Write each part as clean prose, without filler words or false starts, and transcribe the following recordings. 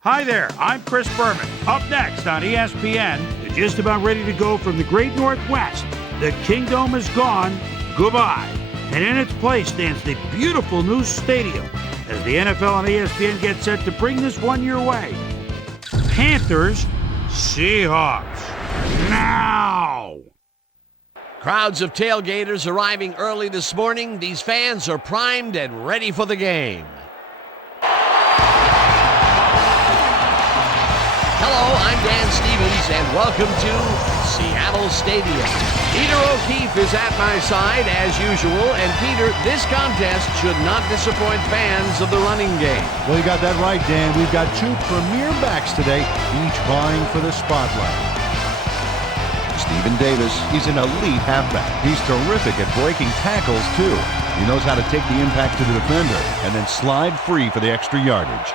Hi there, I'm Chris Berman. Up next on ESPN, they're just about ready to go from the Great Northwest. The Kingdome is gone. Goodbye. And in its place stands the beautiful new stadium as the NFL and ESPN get set to bring this one your way. Panthers, Seahawks. Now! Crowds of tailgaters arriving early this morning. These fans are primed and ready for the game. Hello, I'm Dan Stevens, and welcome to Seattle Stadium. Peter O'Keefe is at my side, as usual, and Peter, this contest should not disappoint fans of the running game. Well, you got that right, Dan. We've got two premier backs today, each vying for the spotlight. Stephen Davis is an elite halfback. He's terrific at breaking tackles, too. He knows how to take the impact to the defender and then slide free for the extra yardage.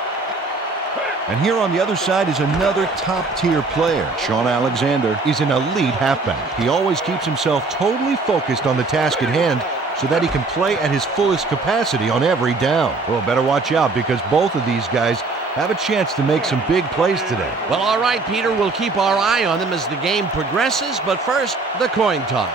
And here on the other side is another top-tier player. Sean Alexander is an elite halfback. He always keeps himself totally focused on the task at hand so that he can play at his fullest capacity on every down. Well, better watch out because both of these guys have a chance to make some big plays today. Well, all right, Peter, we'll keep our eye on them as the game progresses, but first, the coin toss.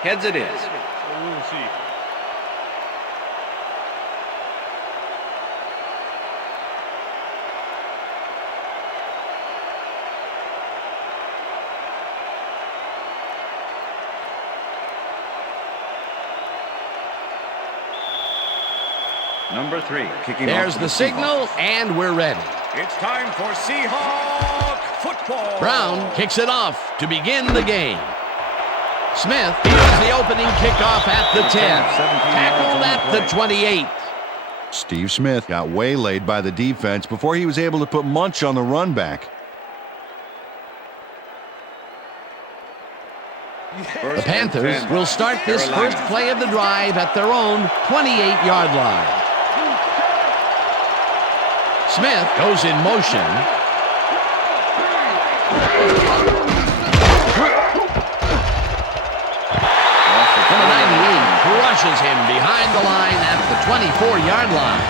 Heads it is. We'll see. Number 3, kicking There's off the signal, and we're ready. It's time for Seahawk football. Brown kicks it off to begin the game. Smith fields the opening kickoff at the 10. Tackled at the 28. Steve Smith got waylaid by the defense before he was able to put Munch on the run back. The Panthers will start this first play of the drive at their own 28-yard line. Smith goes in motion. Number 98 crushes him behind the line at the 24-yard line.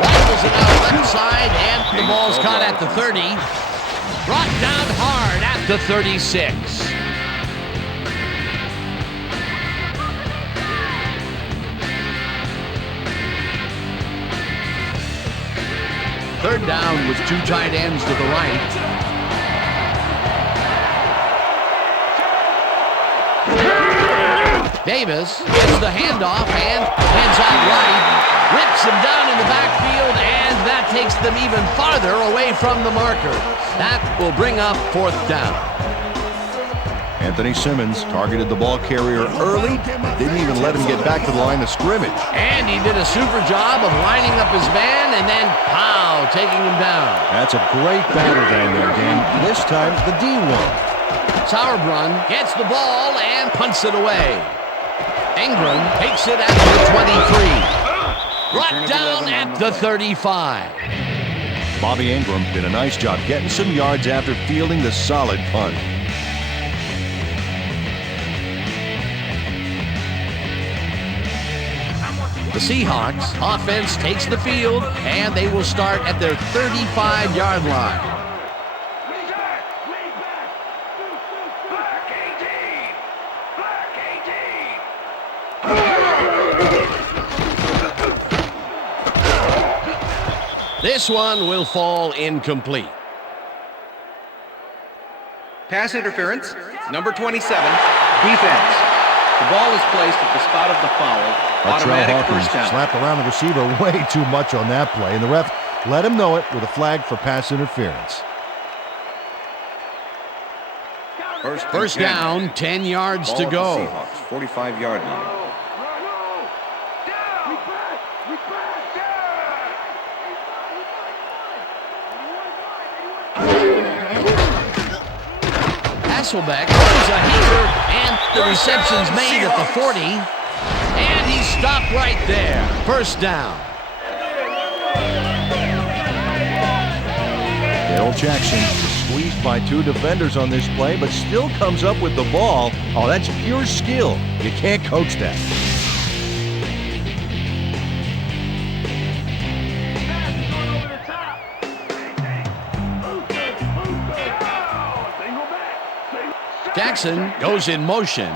Rifles it out left side, and the ball's caught at the 30. Brought down hard at the 36. Third down with two tight ends to the right. Davis gets the handoff and hands out wide. Rips him down in the backfield, and that takes them even farther away from the marker. That will bring up fourth down. Anthony Simmons targeted the ball carrier early, didn't even let him get back to the line of scrimmage. And he did a super job of lining up his man and then, pow, taking him down. That's a great battle down there, Dan. This time, the D won. Sauerbrunn gets the ball and punts it away. Ingram takes it at the 23. Brought down at the 35. Bobby Ingram did a nice job getting some yards after fielding the solid punt. The Seahawks offense takes the field, and they will start at their 35-yard line. This one will fall incomplete. Pass interference, number 27, defense. The ball is placed at the spot of the foul. Automatic first down. Slapped around the receiver way too much on that play, and the ref let him know it with a flag for pass interference. First down, 10 yards to go. Seahawks, 45-yard line. Hasselbeck throws a heater, and the reception's made at the 40. And he stopped right there. First down. Darrell Jackson squeezed by 2 defenders on this play, but still comes up with the ball. Oh, that's pure skill. You can't coach that. Jackson goes in motion.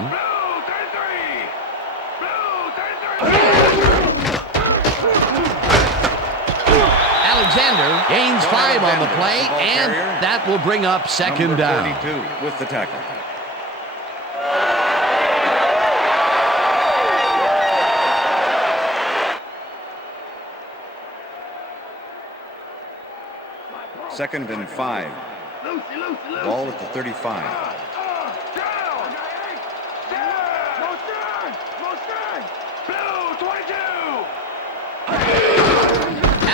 Alexander gains 5 on the play, and that will bring up second down. 32 with the tackle. Second and 5. Ball at the 35.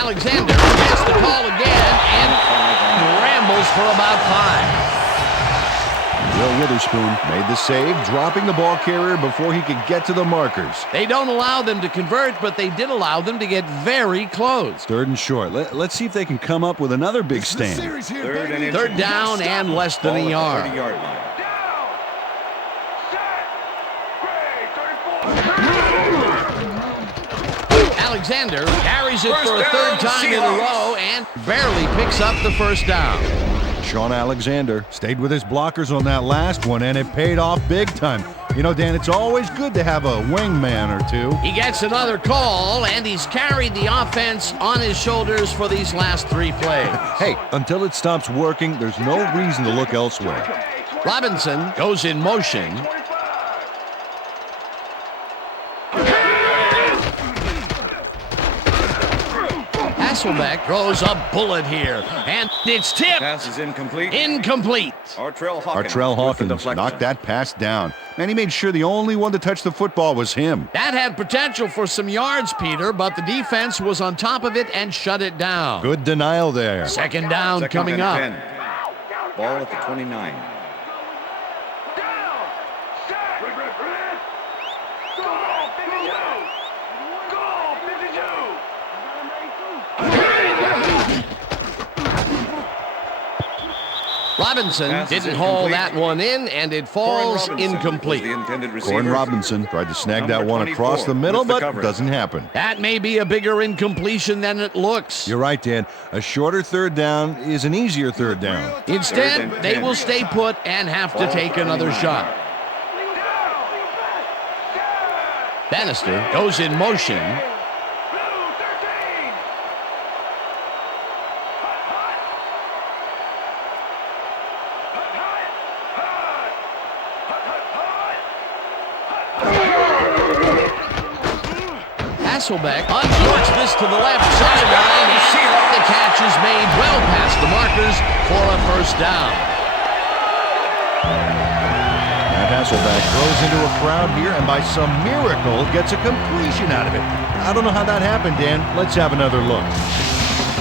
Alexander gets the call again and rambles for about 5. Will Witherspoon made the save, dropping the ball carrier before he could get to the markers. They don't allow them to convert, but they did allow them to get very close. 3rd and short. Let's see if they can come up with another big stand. Third down and less than a yard. 30-yard line. Alexander carries it for a 3rd time in a row and barely picks up the first down. Sean Alexander stayed with his blockers on that last one, and it paid off big time. You know, Dan, it's always good to have a wingman or two. He gets another call, and he's carried the offense on his shoulders for these last 3 plays. Hey, until it stops working, there's no reason to look elsewhere. Robinson goes in motion. Hasselbeck throws a bullet here, and it's tipped. Pass is incomplete. Incomplete. Artrell Hawkins knocked that pass down. Man, he made sure the only one to touch the football was him. That had potential for some yards, Peter, but the defense was on top of it and shut it down. Good denial there. Second down coming up. 10. Ball at the 29. Robinson didn't haul that one in, and it falls incomplete. Corn Robinson tried to snag that one across the middle, but doesn't happen. That may be a bigger incompletion than it looks. You're right, Dan. A shorter 3rd down is an easier 3rd down. Instead, they will stay put and have to take another shot. Bannister goes in motion. Hasselbeck uncorks this to the left sideline, and the catch is made well past the markers for a first down. Matt Hasselbeck throws into a crowd here, and by some miracle gets a completion out of it. I don't know how that happened, Dan. Let's have another look.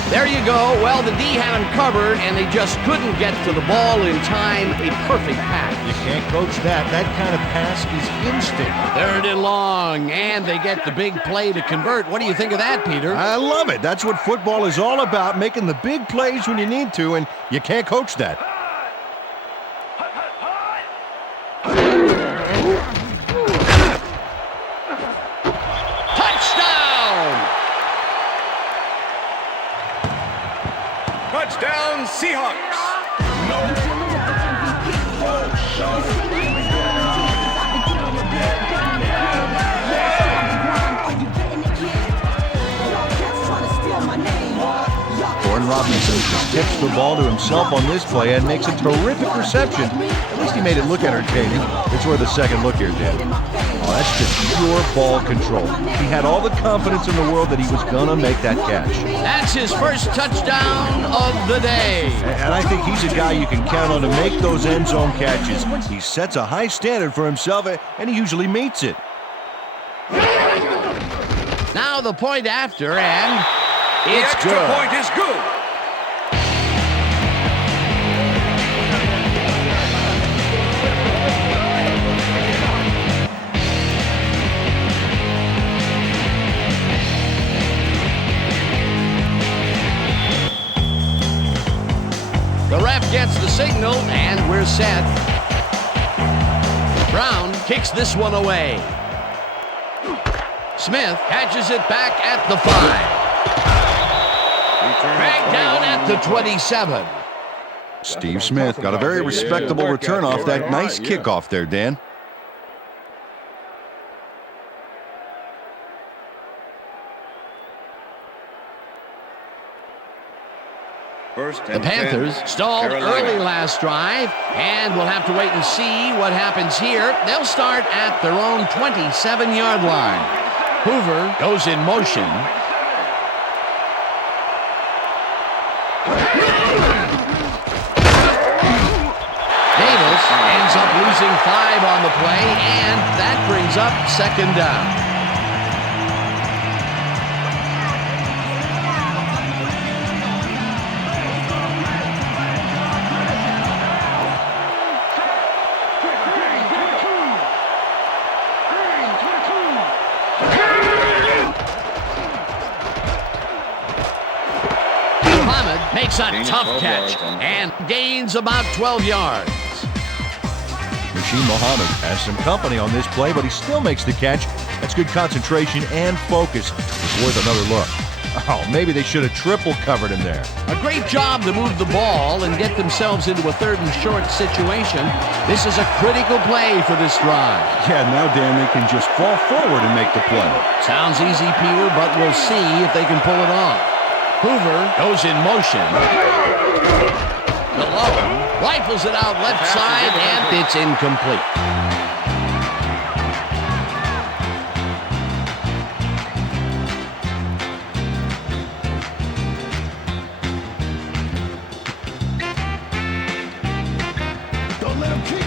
There you go. Well, the D had him covered, and they just couldn't get to the ball in time. A perfect pass. You can't coach that. That kind of pass is instinct. 3rd and long, and they get the big play to convert. What do you think of that, Peter? I love it. That's what football is all about, making the big plays when you need to, and you can't coach that. Touchdown, Seahawks. Corn Robinson tips the ball to himself on this play and makes a terrific reception. At least he made it look entertaining. It's worth a second look here, Dan. Oh, that's just pure ball control. He had all the confidence in the world that he was going to make that catch. That's his first touchdown of the day. And I think he's a guy you can count on to make those end zone catches. He sets a high standard for himself, and he usually meets it. Now the point after, and The it's extra good. point is good. The ref gets the signal, and we're set. Brown kicks this one away. Smith catches it back at the 5. Dragged down at the 27. Steve Smith got a very respectable return off that nice kickoff there, Dan. The Panthers stalled early last drive, and we'll have to wait and see what happens here. They'll start at their own 27-yard line. Hoover goes in motion. Davis ends up losing 5 on the play, and that brings up second down. Makes a tough catch and gains about 12 yards. Rasheed Muhammad has some company on this play, but he still makes the catch. That's good concentration and focus. It's worth another look. Oh, maybe they should have triple covered him there. A great job to move the ball and get themselves into a 3rd and short situation. This is a critical play for this drive. Yeah, now Dan, they can just fall forward and make the play. Sounds easy, Peter, but we'll see if they can pull it off. Hoover goes in motion. Malone rifles it out left side, and it's incomplete.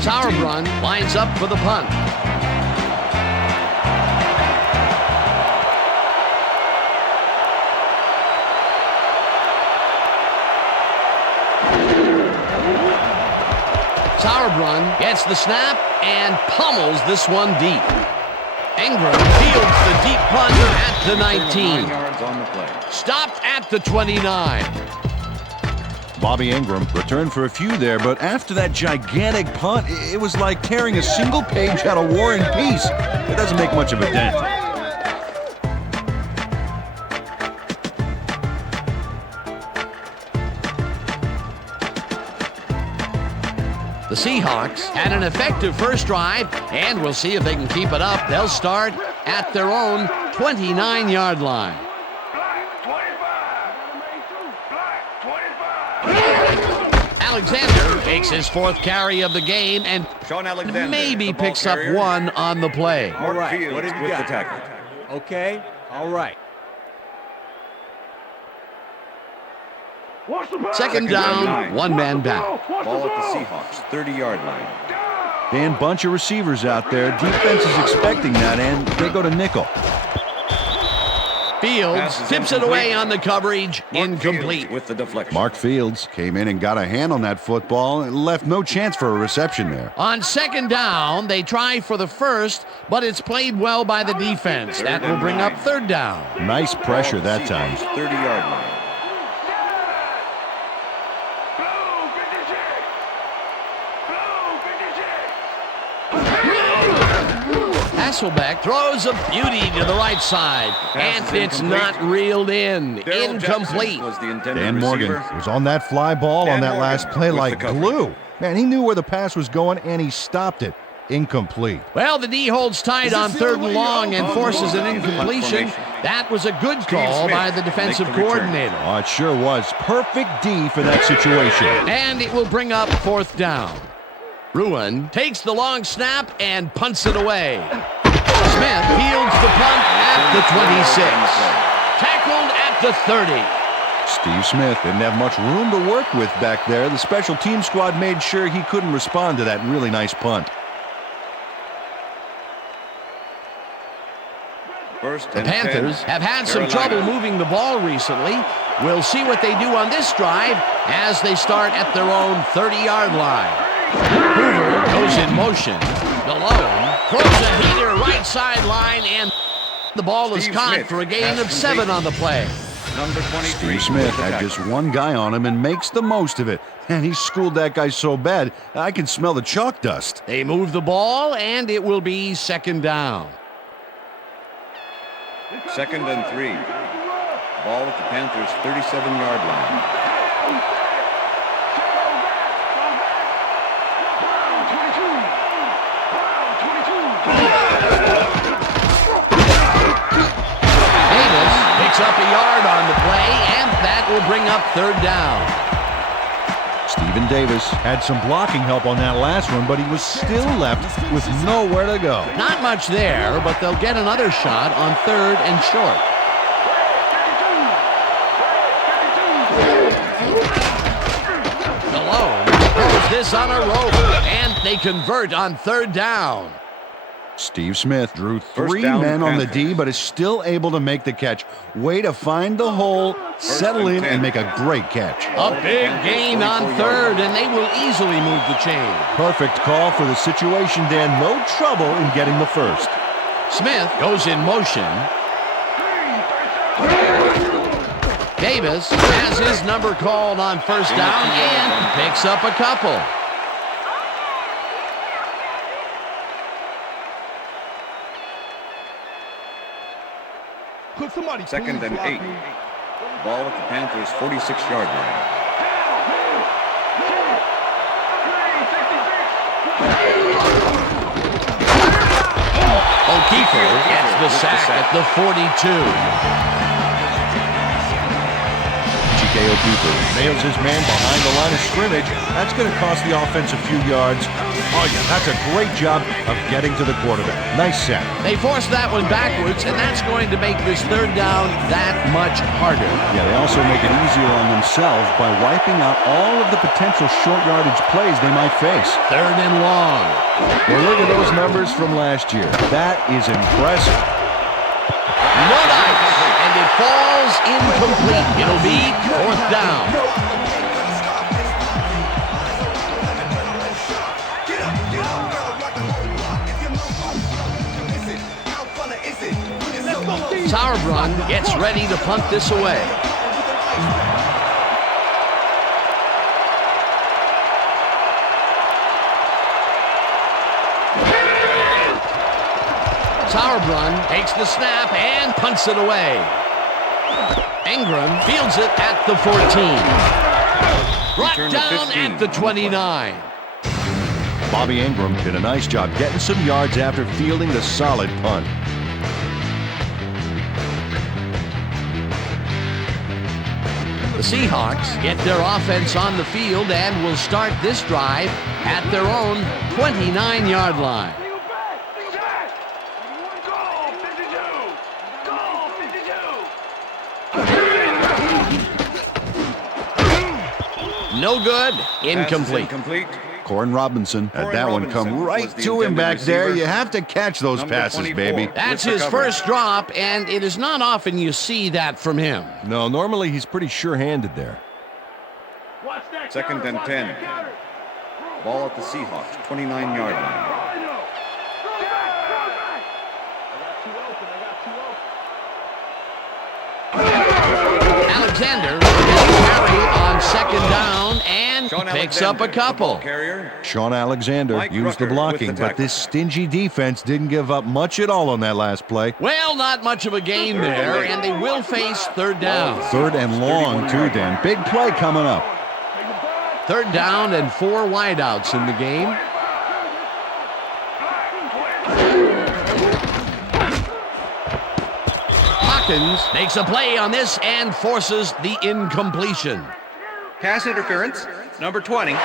Sauerbrunn lines up for the punt. Sauerbrunn gets the snap and pummels this one deep. Ingram fields the deep punt at the 19. Stopped at the 29. Bobby Ingram returned for a few there, but after that gigantic punt, it was like tearing a single page out of War and Peace. It doesn't make much of a dent. The Seahawks had an effective first drive, and we'll see if they can keep it up. They'll start at their own 29-yard line. Alexander takes his 4th carry of the game and maybe picks up 1 on the play. All right, what have you got? The tackle. Okay, all right. Second down, 1 man back. Ball at the Seahawks, 30-yard line. Dan, bunch of receivers out there. Defense is expecting that, and they go to nickel. Fields tips it away on the coverage, incomplete. With the deflection. Mark Fields came in and got a hand on that football and left no chance for a reception there. On second down, they try for the first, but it's played well by the defense. That will bring up 3rd down. Nice pressure that time. 30-yard line. Hasselbeck throws a beauty to the right side, and it's not reeled in. Incomplete. Dan Morgan was on that fly ball on that last play like glue. Man, he knew where the pass was going, and he stopped it. Incomplete. Well, the D holds tight on 3rd and long and forces an incompletion. That was a good call by the defensive coordinator. Oh, it sure was. Perfect D for that situation. And it will bring up 4th down. Ruin takes the long snap and punts it away. Smith fields the punt at the 26. Tackled at the 30. Steve Smith didn't have much room to work with back there. The special team squad made sure he couldn't respond to that really nice punt. The Panthers have had some trouble moving the ball recently. We'll see what they do on this drive as they start at their own 30-yard line. Hoover goes in motion. Malone throws a heater right sideline, and the ball is caught for a gain of 7 on the play. Number 23. Steve Smith had just one guy on him and makes the most of it. And he schooled that guy so bad, I can smell the chalk dust. They move the ball, and it will be 2nd down. 2nd and 3. Ball at the Panthers' 37-yard line. Davis picks up a yard on the play, and that will bring up 3rd down. Stephen Davis had some blocking help on that last one, but he was still left with nowhere to go. Not much there, but they'll get another shot on 3rd and short. Malone throws this on a rope, and they convert on 3rd down. Steve Smith drew 3 down, men on the Panthers. D, but is still able to make the catch. Way to find the hole, settle in, and make a great catch. A big gain on 3rd, and they will easily move the chain. Perfect call for the situation, Dan. No trouble in getting the first. Smith goes in motion. Davis has his number called on 1st down and picks up a couple. Could somebody 2nd and 8. Ball at the Panthers' 46-yard line. O'Keefe gets the sack at the 42. O'Keefe nails his man behind the line of scrimmage. That's going to cost the offense a few yards. Oh, yeah, that's a great job of getting to the quarterback. Nice sack. They force that one backwards, and that's going to make this 3rd down that much harder. Yeah, they also make it easier on themselves by wiping out all of the potential short yardage plays they might face. 3rd and long. Well, look at those numbers from last year. That is impressive. No dice, and it falls incomplete. It'll be 4th down. Sauerbrunn gets ready to punt this away. Sauerbrunn takes the snap and punts it away. Ingram fields it at the 14. Brought Return to down 15. at the 29. Bobby Ingram did a nice job getting some yards after fielding the solid punt. The Seahawks get their offense on the field and will start this drive at their own 29-yard line. No good. Incomplete. Incomplete. Corin Robinson had that one come Robinson right was the to him intended back there. receiver. You have to catch those Number passes, 24. baby. That's With the his coverage. first drop, and it is not often you see that from him. No, normally he's pretty sure-handed there. 2nd and 10. Ball at the Seahawks' 29-yard line. Alexander gets carry on 2nd down and Sean picks up a Alexander, the ball couple. carrier. Sean Alexander Mike used the Rucker blocking, with the but tackle. this stingy defense didn't give up much at all on that last play. Well, not much of a gain there, and they will face 3rd down. 3rd and long, too, Dan. Big play coming up. 3rd down and 4 wideouts in the game. Hawkins makes a play on this and forces the incompletion. Pass interference, number 20. Defense.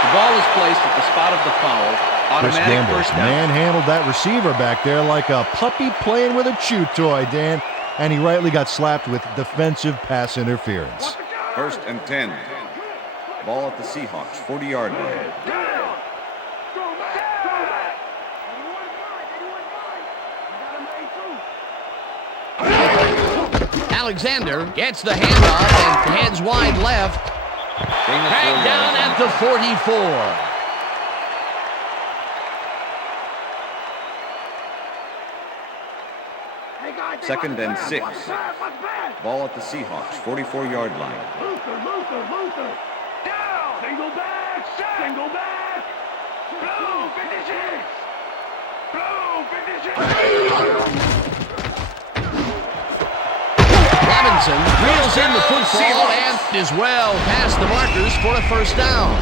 The ball is placed at the spot of the foul. Chris Automatic Gamble first down. manhandled that receiver back there like a puppy playing with a chew toy, Dan. And he rightly got slapped with defensive pass interference. 1st and 10. Ball at the Seahawks' 40-yard line. Alexander gets the handoff and heads wide left. Back down at the 44. Second and 6. Ball at the Seahawks, 44-yard line. Luther. Down. Single back. Blue 56. Robinson reels in the football and is well past the markers for a first down.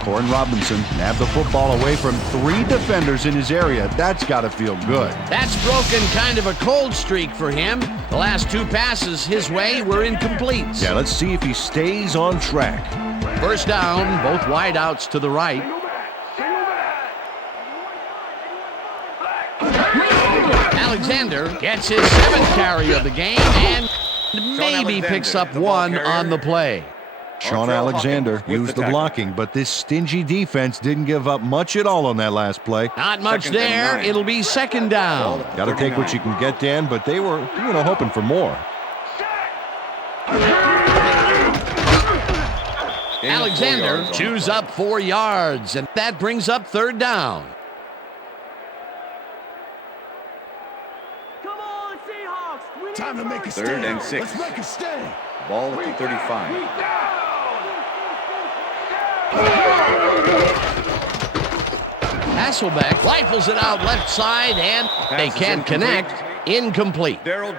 Corin Robinson nabbed the football away from 3 defenders in his area. That's got to feel good. That's broken kind of a cold streak for him. The last 2 passes his way were incomplete. Yeah, let's see if he stays on track. First down, both wideouts to the right. Alexander gets his 7th carry of the game and maybe picks up 1 on the play. Sean Alexander used the blocking, but this stingy defense didn't give up much at all on that last play. Not much there. It'll be second down. Got to take what you can get, Dan, but they were, hoping for more. Alexander chews up 4 yards, and that brings up third down. Come on, Seahawks. Time to make a stand. Third and 6. Let's make a stand. Ball at the 35. Hasselbeck rifles it out left side, and they can't connect. Incomplete. Daryl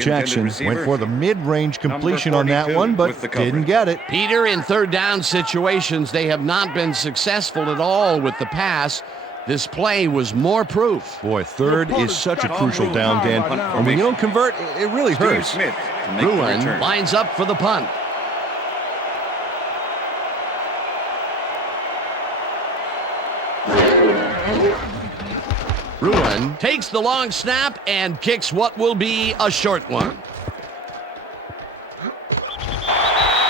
Jackson went for the mid-range completion on that one, but didn't get it. Peter, in third down situations, they have not been successful at all with the pass. This play was more proof. Boy, third is such a crucial down, Dan. And when you don't convert, it really hurts. Ruin lines up for the punt. Ruin takes the long snap and kicks what will be a short one.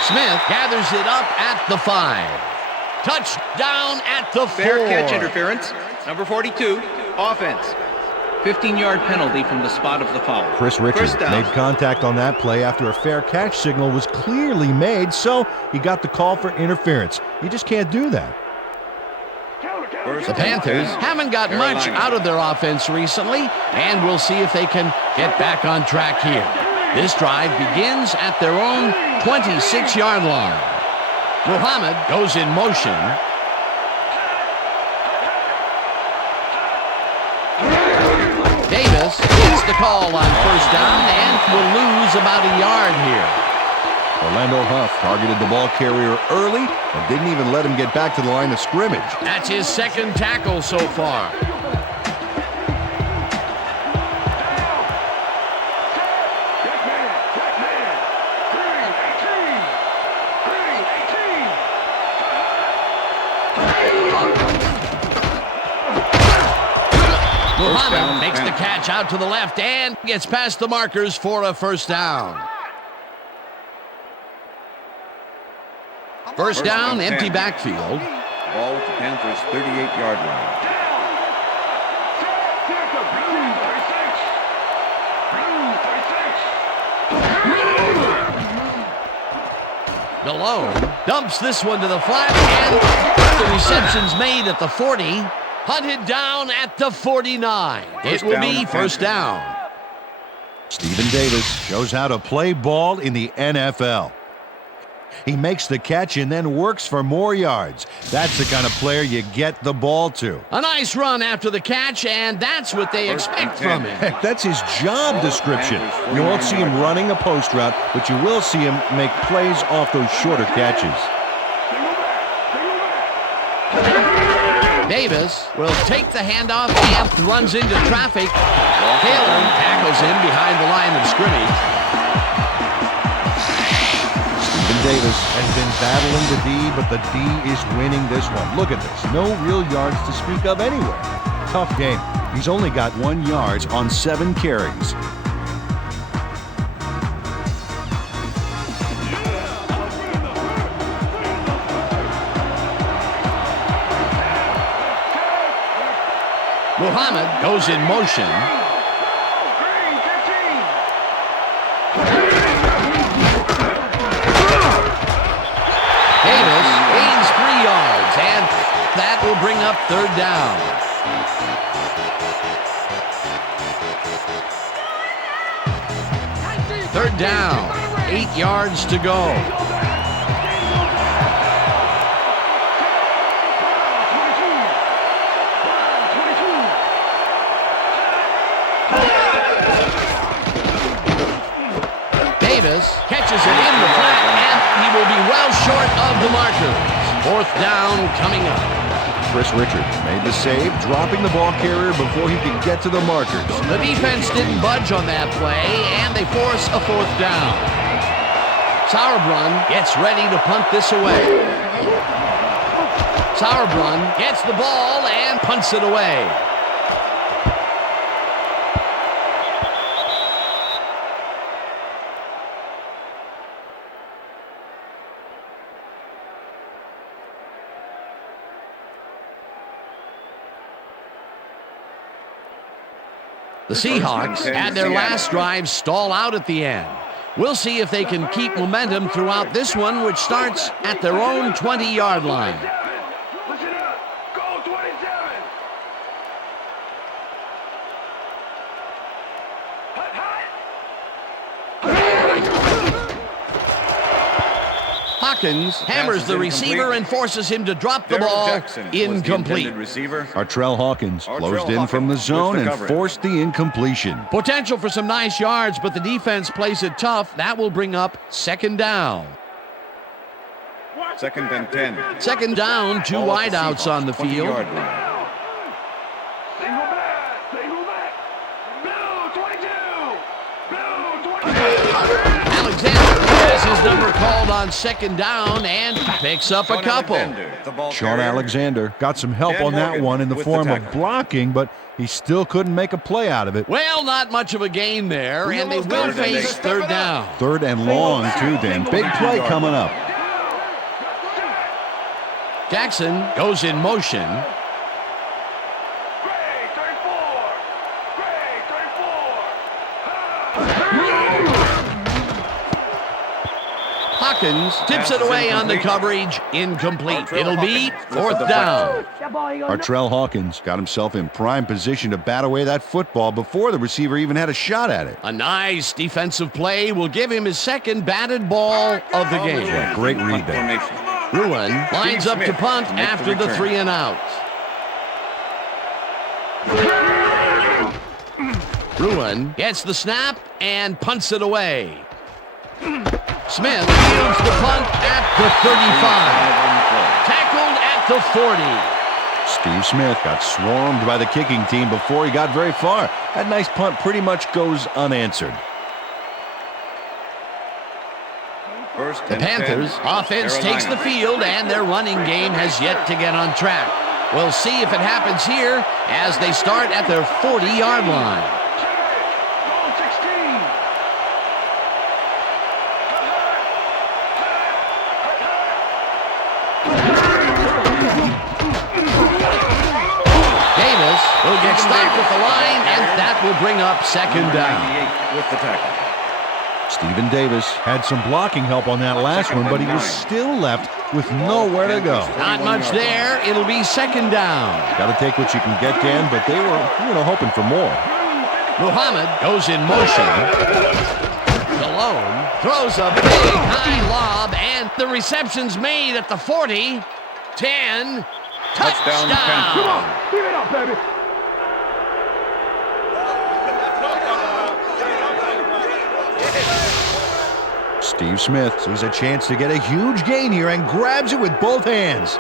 Smith gathers it up at the 5. Touchdown at the 4. Fair catch interference. Number 42, offense. 15-yard penalty from the spot of the foul. Chris Richards made contact on that play after a fair catch signal was clearly made, so he got the call for interference. You just can't do that. The Panthers haven't got much out of their offense recently, and we'll see if they can get back on track here. This drive begins at their own 26-yard line. Muhammad goes in motion. Davis gets the call on first down and will lose about a yard here. Orlando Huff targeted the ball carrier early and didn't even let him get back to the line of scrimmage. That's his second tackle so far. Muhammad makes the catch out to the left and gets past the markers for a first down. First down, empty backfield. Ball at the Panthers' 38-yard line. Malone dumps this one to the flat, and the reception's made at the 40. Hunted down at the 49. It will be first down. Stephen Davis shows how to play ball in the NFL. He makes the catch and then works for more yards. That's the kind of player you get the ball to. A nice run after the catch, and that's what they expect from him. Heck, that's his job description. You won't see him running a post route, but you will see him make plays off those shorter catches. Davis will take the handoff and runs into traffic. Taylor tackles him behind the line of scrimmage. Davis has been battling the D, but the D is winning this one. Look at this. No real yards to speak of anywhere. Tough game. He's only got 1 yard on 7 carries. Muhammad goes in motion. Davis gains 3 yards, and that will bring up 3rd down. Third down, 8 yards to go. Davis catches it in the flat, and he will be well short of the markers. 4th down coming up. Chris Richards made the save, dropping the ball carrier before he could get to the markers. The defense didn't budge on that play, and they force a 4th down. Sauerbrunn gets ready to punt this away. Sauerbrunn gets the ball and punts it away. The Seahawks had their last drive stall out at the end. We'll see if they can keep momentum throughout this one, which starts at their own 20-yard line. Listen up. Go 27. Hut, hut. Hawkins hammers the receiver and forces him to drop the ball. Incomplete. Artrell Hawkins closed in from the zone and forced the incompletion. Potential for some nice yards, but the defense plays it tough. That will bring up 2nd down. 2nd and 10. 2nd down, 2 wideouts on the field. Single back. Single back. Blue 22. Blue 22. Alexander has his number called on 2nd down and picks up a couple. Sean Alexander got some help on that one in the form of blocking, but he still couldn't make a play out of it. Well, not much of a gain there, and they will face 3rd down. 3rd and long, too, Dan. Big play coming up. Jackson goes in motion. Gray 34. Gray 34. Hawkins tips it away on the coverage. Incomplete. It'll be 4th down. Artrell Hawkins got himself in prime position to bat away that football before the receiver even had a shot at it. A nice defensive play will give him his 2nd batted ball of the game. Yeah, great read there. Ruin lines up to punt after the 3 and out. Ruin gets the snap and punts it away. Smith fields the punt at the 35. Tackled at the 40. Steve Smith got swarmed by the kicking team before he got very far. That nice punt pretty much goes unanswered. The Panthers' offense takes the field, and their running game has yet to get on track. We'll see if it happens here as they start at their 40-yard line. Goal 16. Davis will get stopped at the line, and that will bring up 2nd down. With the tackle. Stephen Davis had some blocking help on that last one, but he was still left with nowhere to go. Not much there. It'll be 2nd down. Got to take what you can get, Dan, but they were, hoping for more. Muhammad goes in motion. Malone throws a big high lob, and the reception's made at the 40. 10. Touchdown. Come on. Give it up, baby. Steve Smith sees a chance to get a huge gain here and grabs it with both hands.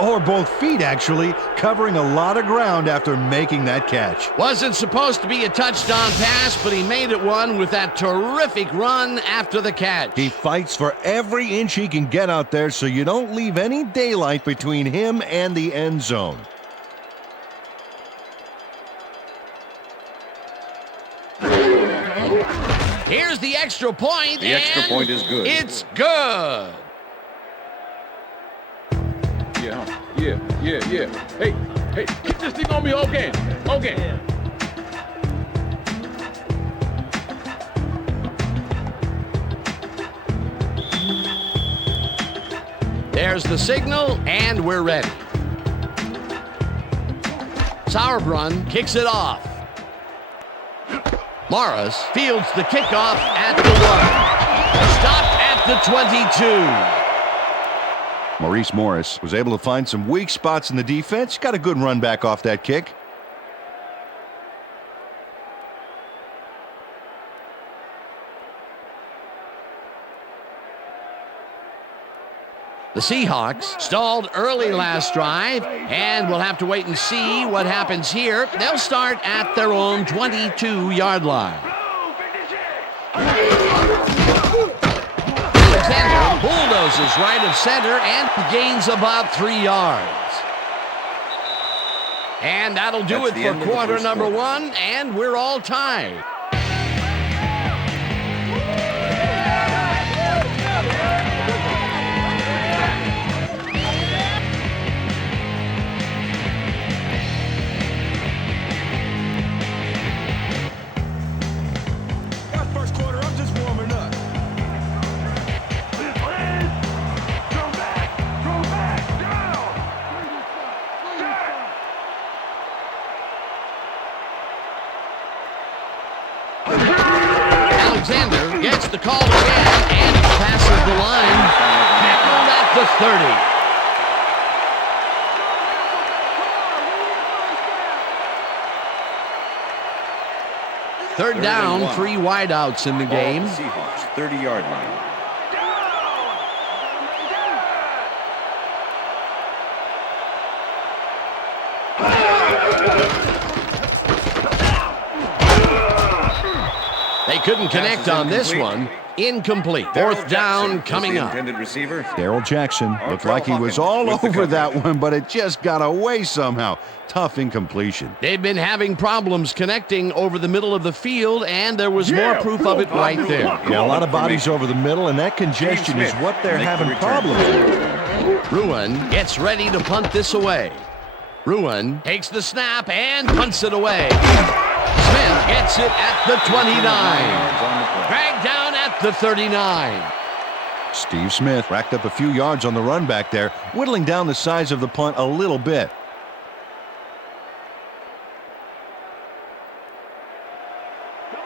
Or both feet, actually, covering a lot of ground after making that catch. Wasn't supposed to be a touchdown pass, but he made it one with that terrific run after the catch. He fights for every inch he can get out there so you don't leave any daylight between him and the end zone. Here's the extra point. The extra point is good. It's good. Yeah. Hey, Hey, keep this thing on me all game. Okay. There's the signal, and we're ready. Sauerbrunn kicks it off. Morris fields the kickoff at the 1. Stopped at the 22. Maurice Morris was able to find some weak spots in the defense. Got a good run back off that kick. The Seahawks stalled early last drive, and we'll have to wait and see what happens here. They'll start at their own 22-yard line. Alexander bulldozes right of center and gains about 3 yards. And that'll do it for quarter number 1, and we're all tied. Alexander gets the call again and passes the line. Tackled at the 30. Third down, 3 wideouts in the game. Seahawks, 30-yard line. They couldn't connect on this one. Incomplete. Fourth down coming up. Darrell Jackson looked like he was all over that one, but it just got away somehow. Tough incompletion. They've been having problems connecting over the middle of the field, and there was more proof of it right there. Yeah, a lot of bodies over the middle, and that congestion is what they're having problems with. Ruin gets ready to punt this away. Ruin takes the snap and punts it away. Smith gets it at the 29. Dragged down at the 39. Steve Smith racked up a few yards on the run back there, whittling down the size of the punt a little bit.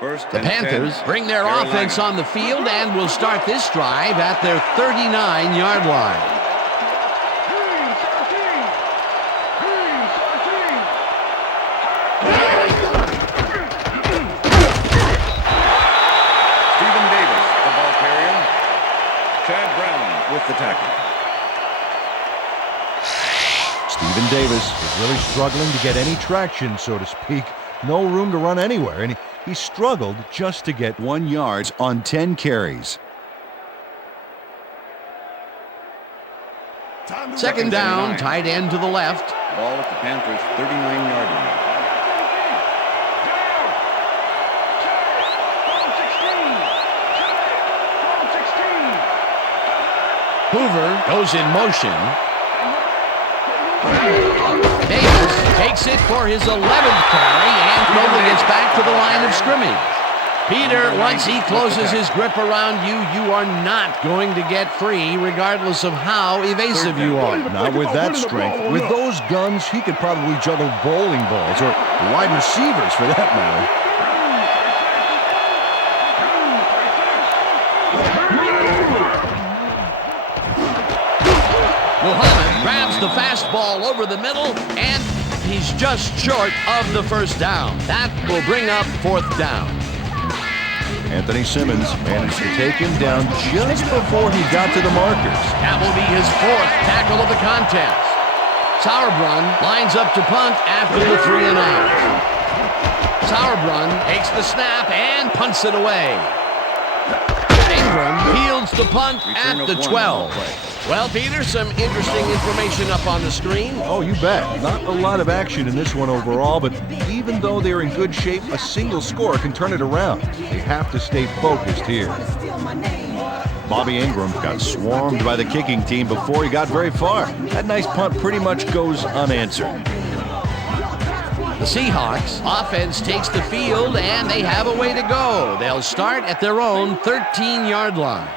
The Panthers bring their offense on the field and will start this drive at their 39-yard line. With the tackle. Stephen Davis is really struggling to get any traction, so to speak. No room to run anywhere, and he struggled just to get 1 yard on 10 carries. Second down, tight end to the left. Ball at the Panthers' 39-yard line. Hoover goes in motion. Davis takes it for his 11th carry and only gets back to the line of scrimmage. Peter, once he closes his grip around you, you are not going to get free regardless of how evasive you are. Not with that strength. With those guns, he could probably juggle bowling balls or wide receivers for that matter. Muhammad grabs the fastball over the middle, and he's just short of the first down. That will bring up fourth down. Anthony Simmons managed to take him down just before he got to the markers. That will be his fourth tackle of the contest. Sauerbrunn lines up to punt after the 3 and out. Sauerbrunn takes the snap and punts it away. Ingram fields the punt at the 12. Well, Peter, some interesting information up on the screen. Oh, you bet. Not a lot of action in this one overall, but even though they're in good shape, a single score can turn it around. They have to stay focused here. Bobby Ingram got swarmed by the kicking team before he got very far. That nice punt pretty much goes unanswered. The Seahawks offense takes the field, and they have a way to go. They'll start at their own 13-yard line.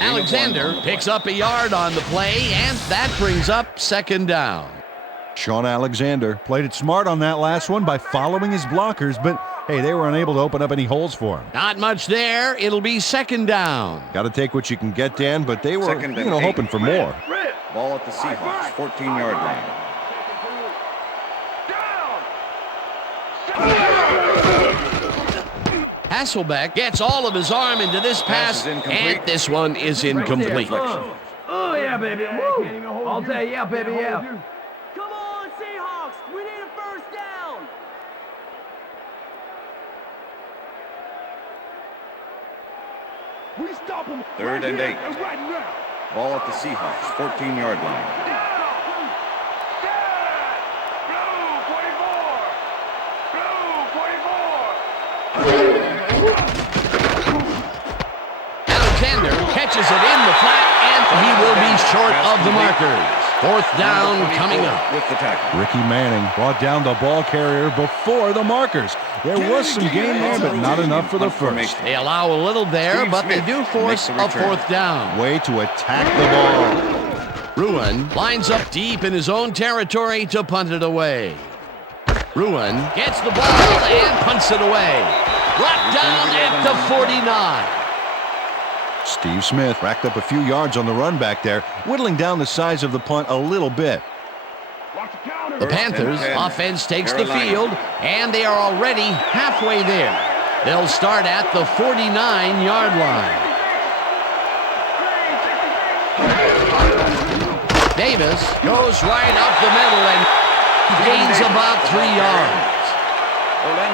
Alexander picks up a yard on the play, and that brings up second down. Sean Alexander played it smart on that last one by following his blockers, but hey, they were unable to open up any holes for him. Not much there. It'll be second down. Got to take what you can get, Dan, but they were, hoping for more. Ball at the Seahawks, 14-yard line. Hasselbeck gets all of his arm into this pass, and this one is incomplete. Oh, yeah, baby. Woo. All day, yeah, baby, yeah. Come on, Seahawks. We need a first down. We stop him. 3rd and 8. Right now. Ball at the Seahawks, 14-yard line. Alexander catches it in the flat, and he will be short of the markers. 4th down coming up. With the tackle. Ricky Manning brought down the ball carrier before the markers. There was some gain there, but not enough for the first. They allow a little there, but they do force a 4th down. Way to attack the ball. Ruin lines up deep in his own territory to punt it away. Ruin gets the ball and punts it away. Brought down at the 49. Steve Smith racked up a few yards on the run back there, whittling down the size of the punt a little bit. The Panthers offense takes the field, and they are already halfway there. They'll start at the 49-yard line. Davis goes right up the middle and gains about 3 yards.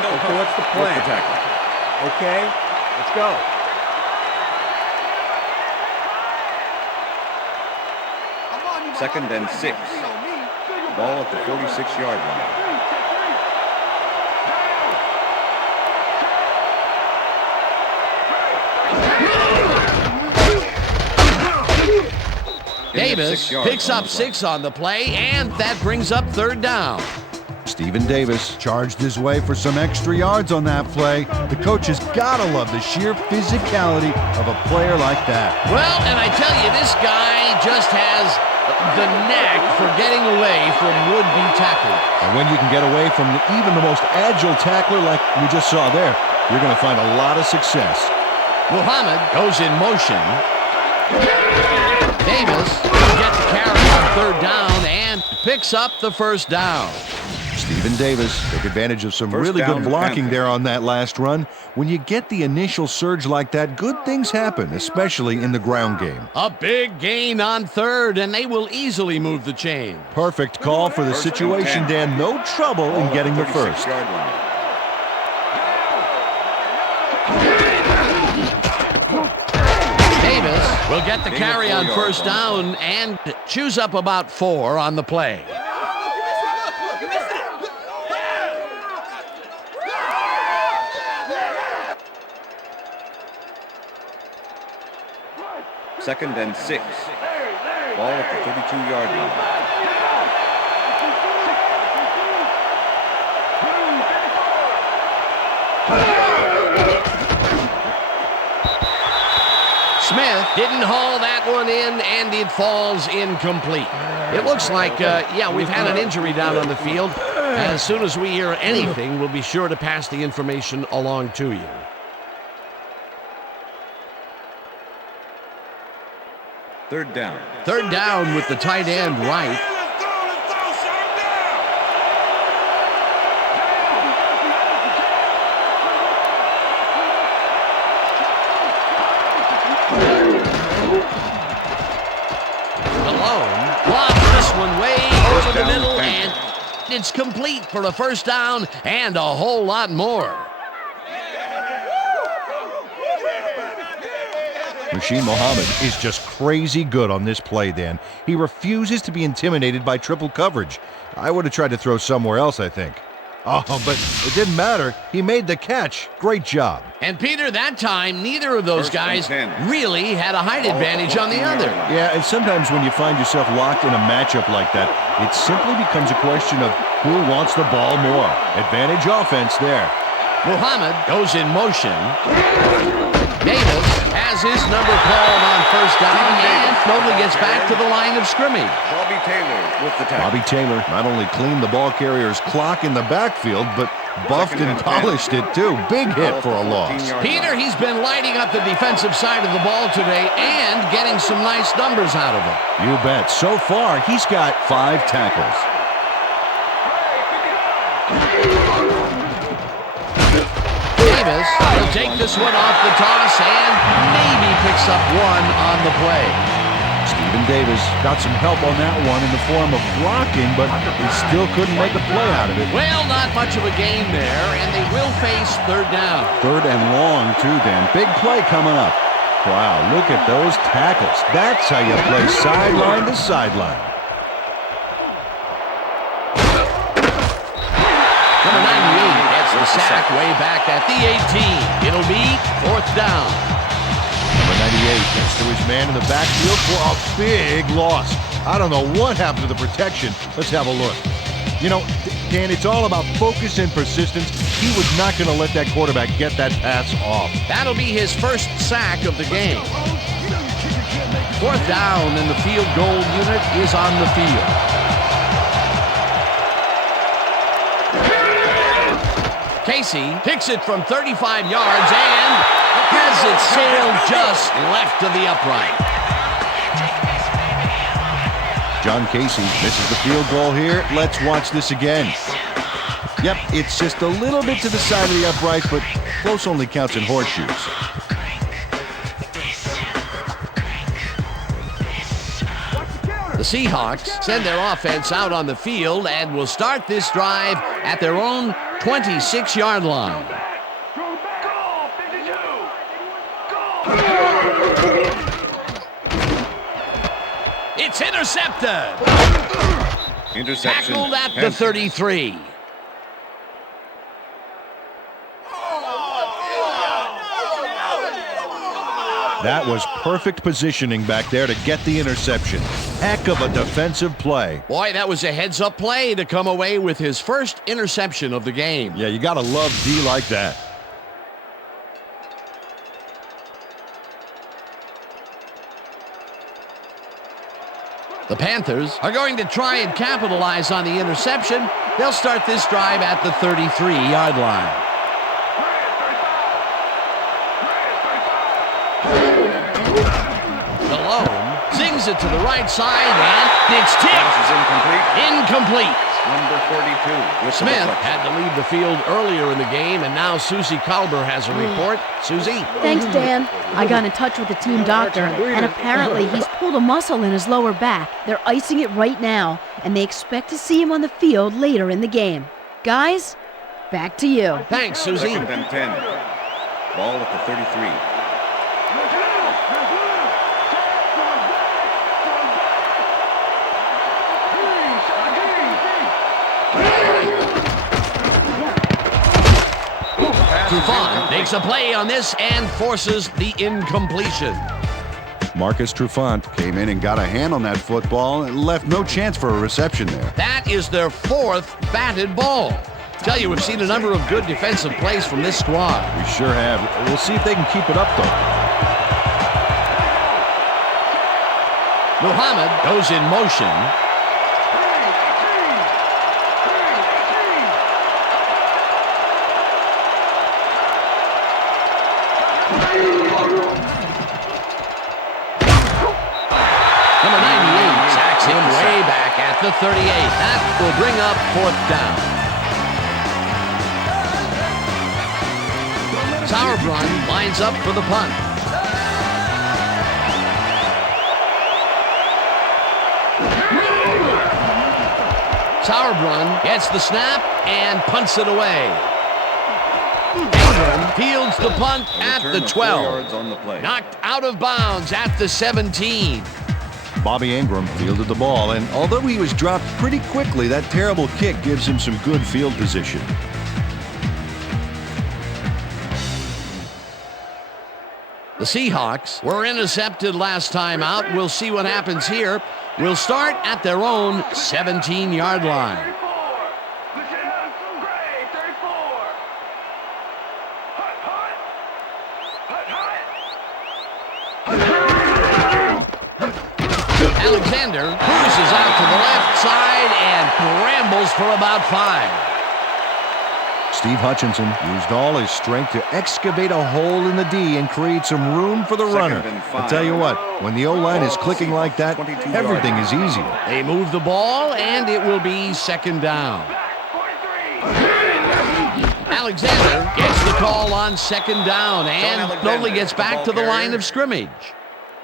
Okay, what's the plan? Okay, let's go. Second and 6. Ball at the 46-yard line. Davis picks up 6 on the play, and that brings up 3rd down. Stephen Davis charged his way for some extra yards on that play. The coach has got to love the sheer physicality of a player like that. Well, and I tell you, this guy just has the knack for getting away from would-be tacklers. And when you can get away from even the most agile tackler like we just saw there, you're going to find a lot of success. Muhammad goes in motion. Davis will get the carry on 3rd down and picks up the 1st down. Stephen Davis took advantage of some really good blocking there on that last run. When you get the initial surge like that, good things happen, especially in the ground game. A big gain on 3rd, and they will easily move the chain. Perfect call for the situation, Dan. No trouble in getting the first. Davis will get the carry on 1st down and chews up about 4 on the play. Second and 6. Ball at the 32-yard line. Smith didn't haul that one in, and it falls incomplete. It looks like, we've had an injury down on the field. As soon as we hear anything, we'll be sure to pass the information along to you. 3rd down. 3rd down with the tight end right. Malone blocks this one way over the middle, and it's complete for a 1st down and a whole lot more. Rasheed Muhammad is just crazy good on this play, Dan. He refuses to be intimidated by triple coverage. I would have tried to throw somewhere else, I think. Oh, but it didn't matter. He made the catch. Great job. And Peter, that time, neither of those guys really had a height advantage on the other. Yeah, and sometimes when you find yourself locked in a matchup like that, it simply becomes a question of who wants the ball more. Advantage offense there. Muhammad goes in motion. Davis has his number called on first down and nobly gets back to the line of scrimmage. Bobby Taylor with the tackle. Bobby Taylor not only cleaned the ball carrier's clock in the backfield, but buffed and polished it too. Big hit for a loss. Peter, he's been lighting up the defensive side of the ball today and getting some nice numbers out of it. You bet. So far, he's got 5 tackles. Davis will take this one off the toss and maybe picks up one on the play. Stephen Davis got some help on that one in the form of blocking, but he still couldn't make a play out of it. Well, not much of a gain there, and they will face third down. Third and long, too, Dan. Big play coming up. Wow, look at those tackles. That's how you play sideline to sideline. Number 98 gets the sack way back at the 18. It'll be fourth down. Number 98 gets to his man in the backfield for a big loss. I don't know what happened to the protection. Let's have a look. You know, Dan, it's all about focus and persistence. He was not going to let that quarterback get that pass off. That'll be his first sack of the game. Fourth down, and the field goal unit is on the field. Casey picks it from 35 yards and has it sailed just left to the upright. John Casey misses the field goal here. Let's watch this again. Yep, it's just a little bit to the side of the upright, but close only counts in horseshoes. The Seahawks send their offense out on the field and will start this drive at their own 26-yard line. It's intercepted. Interception. Tackled at the 33. That was perfect positioning back there to get the interception. Heck of a defensive play. Boy, that was a heads-up play to come away with his first interception of the game. Yeah, you got to love D like that. The Panthers are going to try and capitalize on the interception. They'll start this drive at the 33-yard line. Zings it to the right side, and it's tipped. Incomplete. Number 42. Smith had to leave the field earlier in the game, and now Susie Kalber has a report. Susie? Thanks, Dan. I got in touch with the team doctor, and apparently he's pulled a muscle in his lower back. They're icing it right now, and they expect to see him on the field later in the game. Guys, back to you. Thanks, Susie. 2nd and 10. Ball at the 33. Trufant makes a play on this and forces the incompletion. Marcus Trufant came in and got a hand on that football and left no chance for a reception there. That is their 4th batted ball. Tell you, we've seen a number of good defensive plays from this squad. We sure have. We'll see if they can keep it up, though. Muhammad goes in motion. Number 98 sacks him way back at the 38. That will bring up 4th down. Sauerbrunn lines up for the punt. Sauerbrunn gets the snap and punts it away. England fields the punt at the 12. On the play. Knocked out of bounds at the 17. Bobby Ingram fielded the ball, and although he was dropped pretty quickly, that terrible kick gives him some good field position. The Seahawks were intercepted last time out. We'll see what happens here. We'll start at their own 17-yard line. Alexander cruises out to the left side and rambles for about 5. Steve Hutchinson used all his strength to excavate a hole in the D and create some room for the runner. I'll tell you what, when the O-line is clicking like that, everything is easier. They move the ball, and it will be second down. Alexander gets the call on second down and only gets back to the line of scrimmage.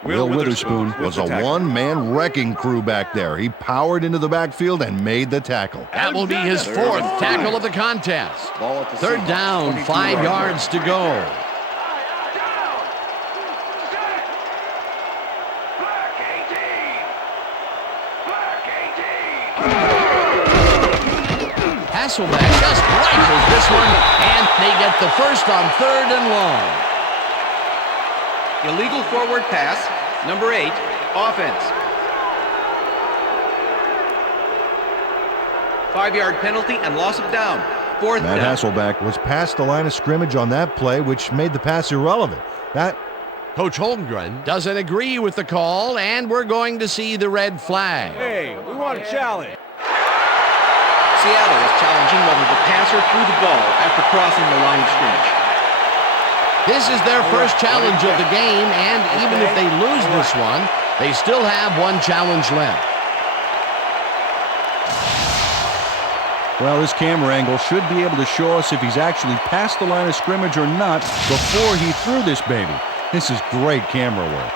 Will Witherspoon was a one-man wrecking crew back there. He powered into the backfield and made the tackle. That will be his 4th tackle of the contest. Third down, 5 yards to go. Hasselbeck just rifles this one, and they get the first on 3rd and long. Illegal forward pass, number 8, offense. 5-yard penalty and loss of down. 4th Matt down. Hasselbeck was past the line of scrimmage on that play, which made the pass irrelevant. Coach Holmgren doesn't agree with the call, and we're going to see the red flag. Hey, we want a challenge. Seattle is challenging whether the passer threw the ball after crossing the line of scrimmage. This is their first challenge of the game, and even if they lose this one, they still have one challenge left. Well, this camera angle should be able to show us if he's actually past the line of scrimmage or not before he threw this baby. This is great camera work.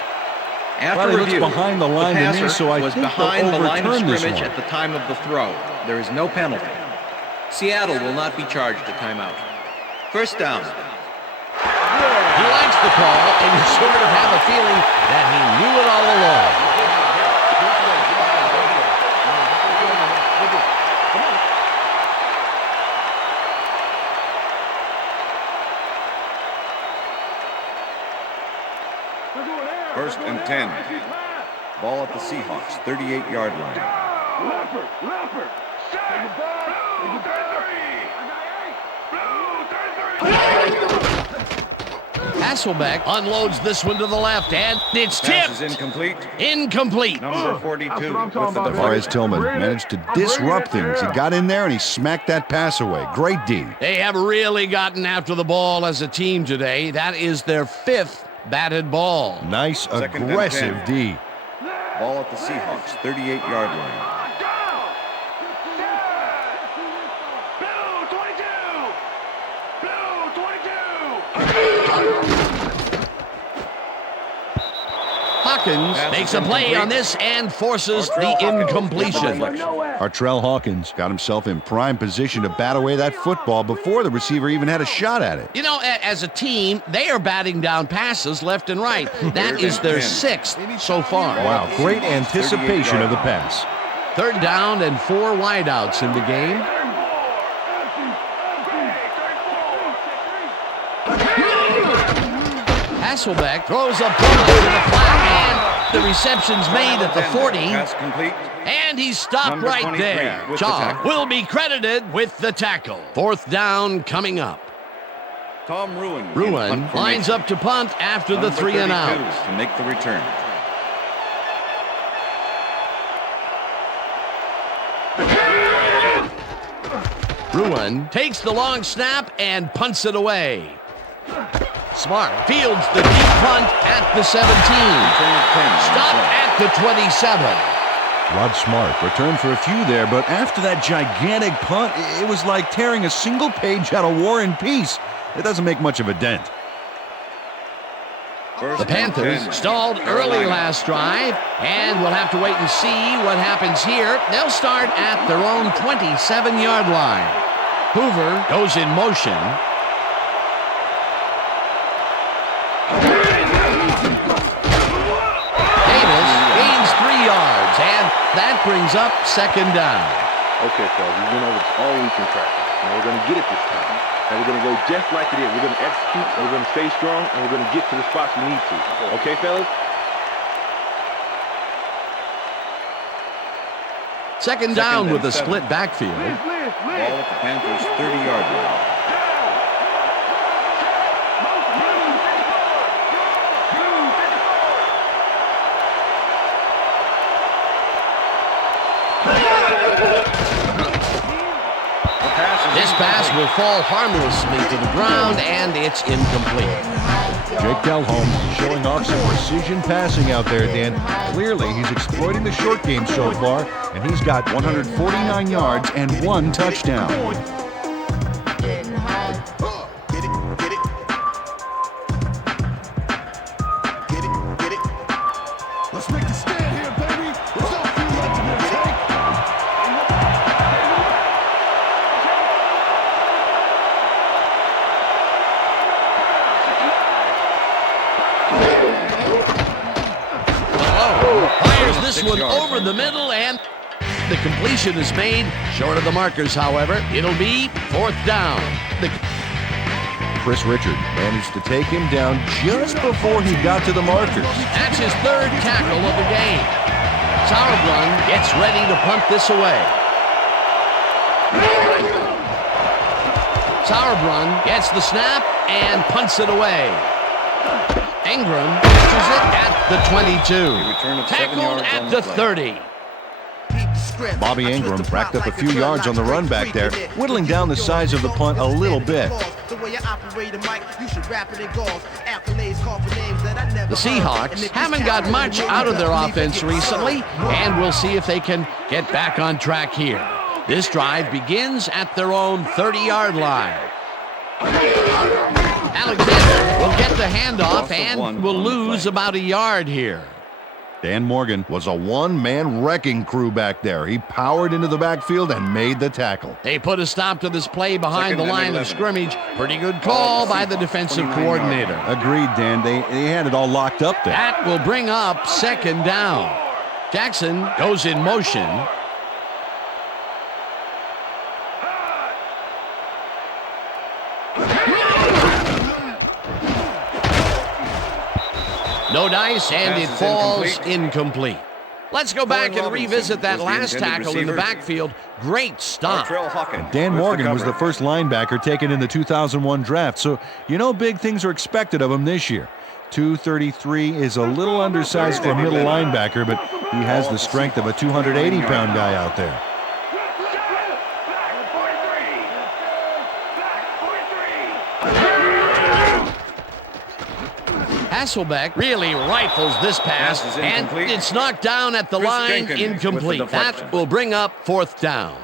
After he review, looks behind the line the to me, passer so I was think behind they'll the line of overturn this scrimmage one. at the time of the throw. There is no penalty. Seattle will not be charged a timeout. First down. He likes the call, and you sort of have a feeling that he knew it all along. First and 10. Ball at the Seahawks, 38-yard line. Hasselbeck unloads this one to the left, and it's tipped. Pass is incomplete. Incomplete. Number 42 with the Tavares Tillman managed to disrupt things. He got in there and he smacked that pass away. Great D. They have really gotten after the ball as a team today. That is their 5th batted ball. Nice, Second and aggressive 10. D. Ball at the Seahawks, 38-yard line. Hawkins makes a play on this and forces the incompletion. Artrell Hawkins got himself in prime position to bat away that football before the receiver even had a shot at it. You know, as a team, they are batting down passes left and right. That is their 6th so far. Wow, great anticipation of the pass. Third down and 4 wideouts in the game. Hasselbeck throws a ball to the flat, and the reception's made at the 40. Pass complete. And he's stopped Number right 23 there. with the Shaw tackle. will be credited with the tackle. 4th down coming up. Tom Ruin. in Ruin punt lines formation. up to punt after the Number 3 and 32 out. to make the return. Ruin takes the long snap and punts it away. Smart fields the deep punt at the 17. Stopped at the 27. Rod Smart returned for a few there, but after that gigantic punt, it was like tearing a single page out of War and Peace. It doesn't make much of a dent. The Panthers stalled early last drive, and we'll have to wait and see what happens here. They'll start at their own 27-yard line. Hoover goes in motion. Davis gains 3 yards. That brings up second down. Okay, fellas, we went over this all week in practice. Now we're going to get it this time. And we're going to go just like it is. We're going to execute, and we're going to stay strong, and we're going to get to the spots we need to. Okay, fellas? Second down with a split backfield. Ball at the Panthers' 30-yard line. This pass will fall harmlessly to the ground, and it's incomplete. Jake Delhomme showing off some precision passing out there, Dan. Clearly, he's exploiting the short game so far, and he's got 149 yards and 1 touchdown. Let's make the stand here, baby. There's no field left in the tank. Fires this one over the middle, and the completion is made. Short of the markers, however. It'll be 4th down. Chris Richard managed to take him down just before he got to the markers. That's his 3rd tackle of the game. Sauerbrunn gets ready to punt this away. Sauerbrunn gets the snap and punts it away. Ingram catches it at the 22. Tackled at the 30. Bobby Ingram racked up a few yards on the run back there, whittling down the size of the punt a little bit. The Seahawks haven't got much out of their offense recently, and we'll see if they can get back on track here. This drive begins at their own 30-yard line. Alexander will get the handoff and will lose about a yard here. Dan Morgan was a one-man wrecking crew back there. He powered into the backfield and made the tackle. They put a stop to this play behind the line of scrimmage. Pretty good call by the defensive coordinator. Agreed, Dan. They had it all locked up there. That will bring up 2nd down. Jackson goes in motion. No dice, and it falls incomplete. Let's go back and revisit that last tackle in the backfield. Great stop. And Dan Morgan was the first linebacker taken in the 2001 draft, so you know big things are expected of him this year. 233 is a little undersized for a middle linebacker, but he has the strength of a 280-pound guy out there. Hasselbeck really rifles this pass, and it's knocked down at the line, incomplete. That will bring up 4th down.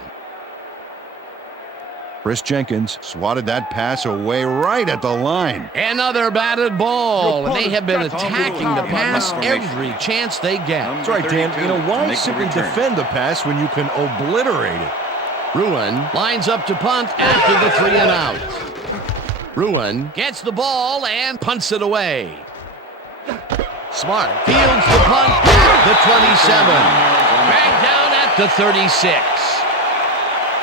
Chris Jenkins swatted that pass away right at the line. Another batted ball, and they have been attacking the pass every chance they get. That's right, Dan. You know, why simply defend the pass when you can obliterate it? Ruin lines up to punt after the 3-and-out. Ruin gets the ball and punts it away. Smart fields the punt at the 27. Dragged down at the 36.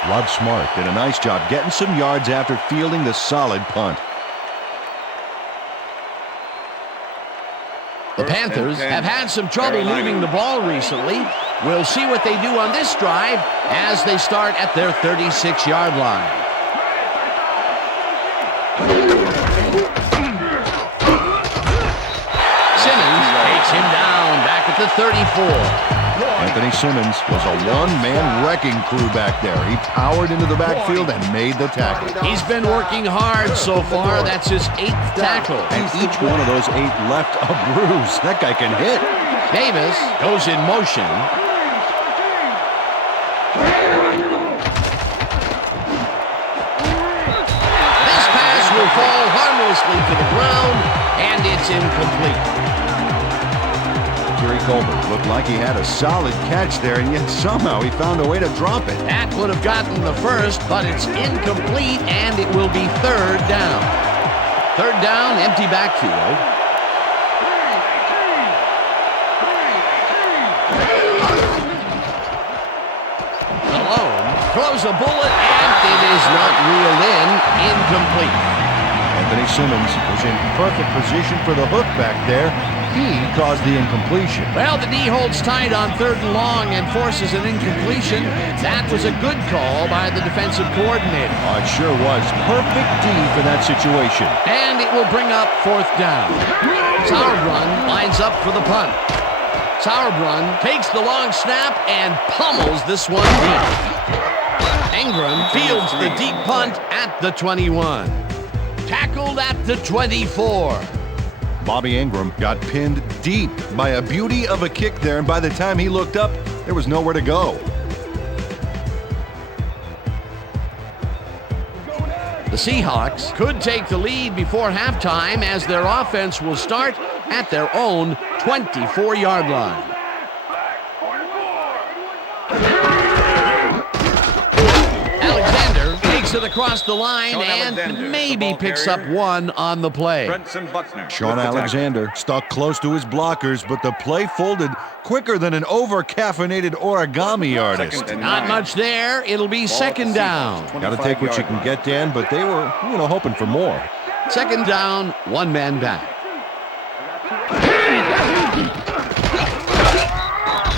Rod Smart did a nice job getting some yards after fielding the solid punt. The Panthers have had some trouble moving the ball recently. We'll see what they do on this drive as they start at their 36-yard line. Simmons takes him down back at the 34. Anthony Simmons was a one-man wrecking crew back there. He powered into the backfield and made the tackle. He's been working hard so far. That's his 8th tackle. And each one of those 8 left a bruise. That guy can hit. Davis goes in motion. This pass will fall harmlessly to the ground, and it's incomplete. Kerry Colbert looked like he had a solid catch there, and yet somehow he found a way to drop it. That would have gotten the first, but it's incomplete, and it will be 3rd down. 3rd down, empty backfield. throws a bullet, and it is not reeled in. Incomplete. Anthony Simmons was in perfect position for the hook back there. He caused the incompletion. Well, the D holds tight on 3rd and long and forces an incompletion. That was a good call by the defensive coordinator. Oh, it sure was. Perfect D for that situation. And it will bring up 4th down. Sauerbrunn lines up for the punt. Sauerbrunn takes the long snap and pummels this one deep. Ingram fields the deep punt at the 21. Tackled at the 24. Bobby Ingram got pinned deep by a beauty of a kick there, and by the time he looked up, there was nowhere to go. The Seahawks could take the lead before halftime as their offense will start at their own 24-yard line. Alexander takes it across the line and maybe picks up one on the play. Sean Alexander stuck close to his blockers, but the play folded quicker than an over-caffeinated origami artist. Not much there. It'll be 2nd down. Got to take what you can get, Dan, but they were, hoping for more. 2nd down, 1 man back.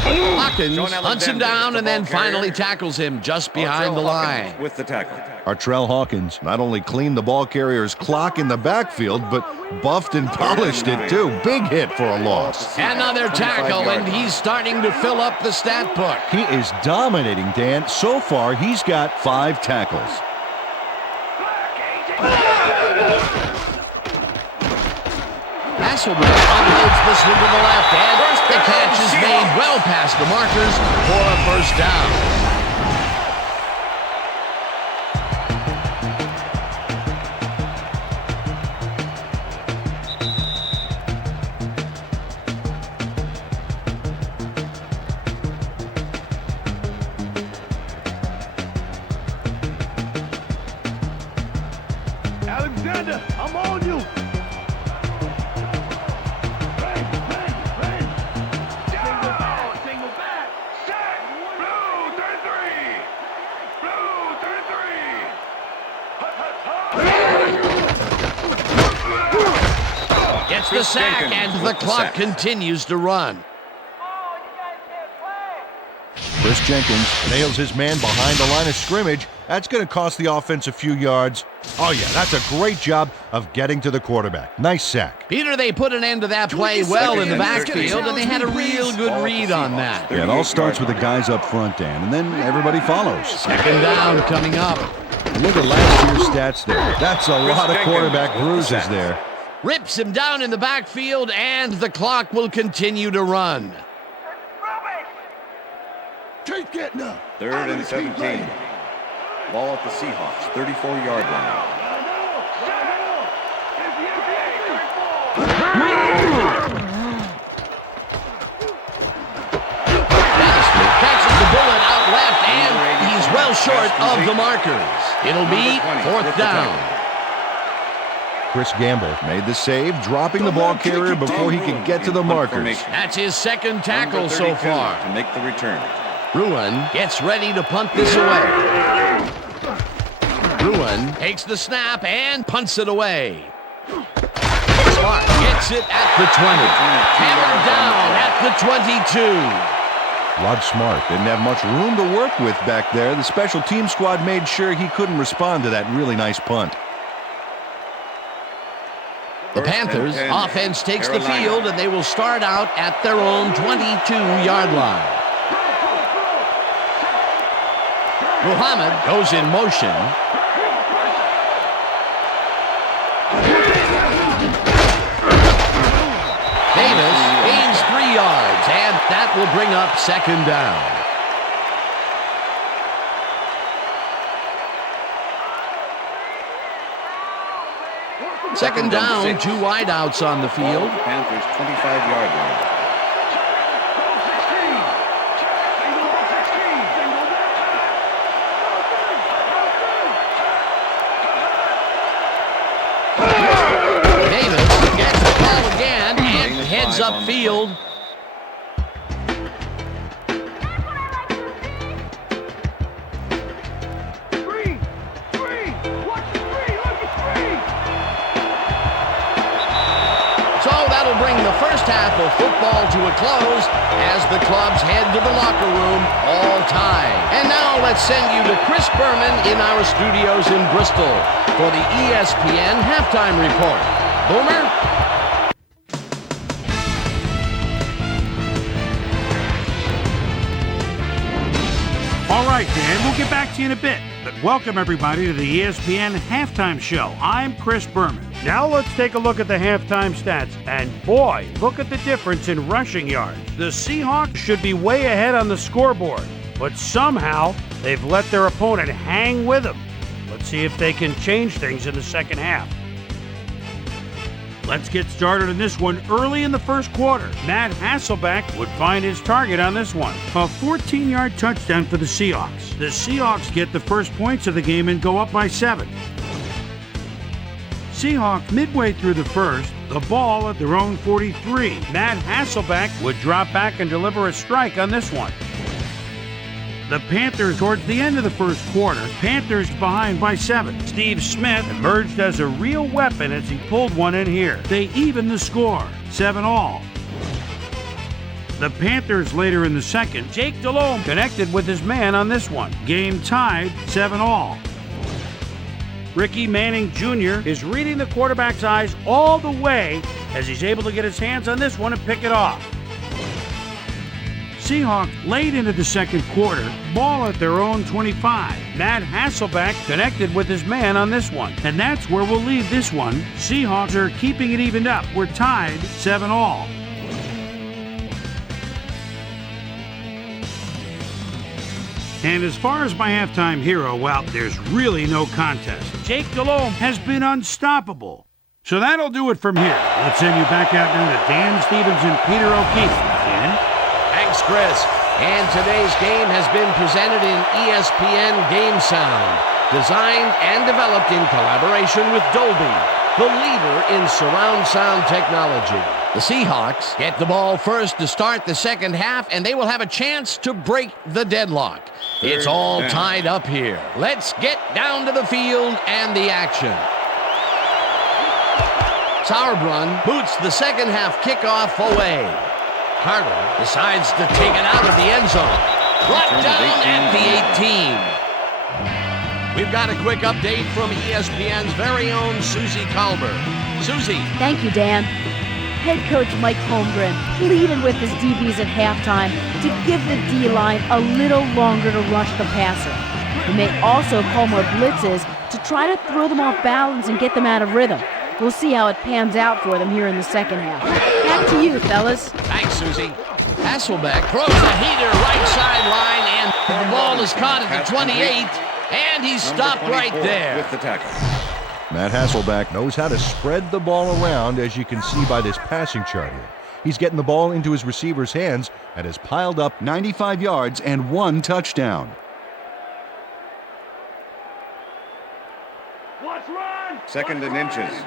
Hawkins hunts him down and then finally tackles him just behind the line. With the tackle. Artrell Hawkins not only cleaned the ball carrier's clock in the backfield, but buffed and polished it too. Big hit for a loss. Another tackle, and he's starting to fill up the stat book. He is dominating, Dan. So far, he's got 5 tackles. Hasselbeck unloads this one to the left, and the catch is made well past the markers for a 1st down. Alexander, I'm on you. Gets the sack, and the clock continues to run. Chris Jenkins nails his man behind the line of scrimmage. That's going to cost the offense a few yards. Oh, yeah, that's a great job of getting to the quarterback. Nice sack. Peter, they put an end to that play well in the backfield, and they had a real good read on that. Yeah, it all starts with the guys up front, Dan, and then everybody follows. 2nd down coming up. Look at last year's stats there. That's a lot of quarterback bruises there. Rips him down in the backfield, and the clock will continue to run. Keep getting up. 3rd and 17. Ball at the Seahawks, 34-yard line. Catches the bullet out left, and he's well short of the markers. It'll be 4th down. Chris Gamble made the save, dropping the ball carrier before he could get to the markers. That's his 2nd tackle so far. To make the return. Ruin gets ready to punt this away. Ruin takes the snap and punts it away. Smart gets it at the 20. Hammered down at the 22. Rod Smart didn't have much room to work with back there. The special team squad made sure he couldn't respond to that really nice punt. The Panthers offense takes the field, and they will start out at their own 22-yard line. Muhammad goes in motion. Davis gains 3 yards, and that will bring up 2nd down. Second down, 2 wideouts on the field. Panthers 25-yard line. Davis gets the ball again and heads upfield. football to a close as the clubs head to the locker room, all tied. And now let's send you to Chris Berman in our studios in Bristol for the ESPN Halftime Report. Boomer? All right, Dan, we'll get back to you in a bit. But welcome, everybody, to the ESPN Halftime Show. I'm Chris Berman. Now let's take a look at the halftime stats. And boy, look at the difference in rushing yards. The Seahawks should be way ahead on the scoreboard, but somehow they've let their opponent hang with them. Let's see if they can change things in the second half. Let's get started in this one early in the first quarter. Matt Hasselbeck would find his target on this one. A 14-yard touchdown for the Seahawks. The Seahawks get the first points of the game and go up by 7. Seahawks midway through the first, the ball at their own 43. Matt Hasselbeck would drop back and deliver a strike on this one. The Panthers towards the end of the first quarter. Panthers behind by 7. Steve Smith emerged as a real weapon as he pulled one in here. They even the score, 7-all. The Panthers later in the second. Jake Delhomme connected with his man on this one. Game tied, 7-all. Ricky Manning Jr. is reading the quarterback's eyes all the way as he's able to get his hands on this one and pick it off. Seahawks late into the second quarter, ball at their own 25. Matt Hasselbeck connected with his man on this one. And that's where we'll leave this one. Seahawks are keeping it evened up. We're tied 7-all. And as far as my halftime hero, well, there's really no contest. Jake Delhomme has been unstoppable. So that'll do it from here. Let's send you back out there to Dan Stevens and Peter O'Keefe. Dan? Thanks, Chris. And today's game has been presented in ESPN Game Sound, designed and developed in collaboration with Dolby, the leader in surround sound technology. The Seahawks get the ball first to start the second half, and they will have a chance to break the deadlock. It's all tied up here. Let's get down to the field and the action. Sauerbrunn boots the second half kickoff away. Carter decides to take it out of the end zone. Brought down at the 18. We've got a quick update from ESPN's very own Susie Colbert. Susie. Thank you, Dan. Head coach Mike Holmgren pleaded with his DBs at halftime to give the D-line a little longer to rush the passer. He may also call more blitzes to try to throw them off balance and get them out of rhythm. We'll see how it pans out for them here in the second half. Back to you, fellas. Thanks, Susie. Hasselbeck throws a heater right sideline, and the ball is caught at the 28, and he's stopped right there. With the tackle. Matt Hasselbeck knows how to spread the ball around, as you can see by this passing chart here. He's getting the ball into his receiver's hands and has piled up 95 yards and 1 touchdown. Let's run! Second and inches.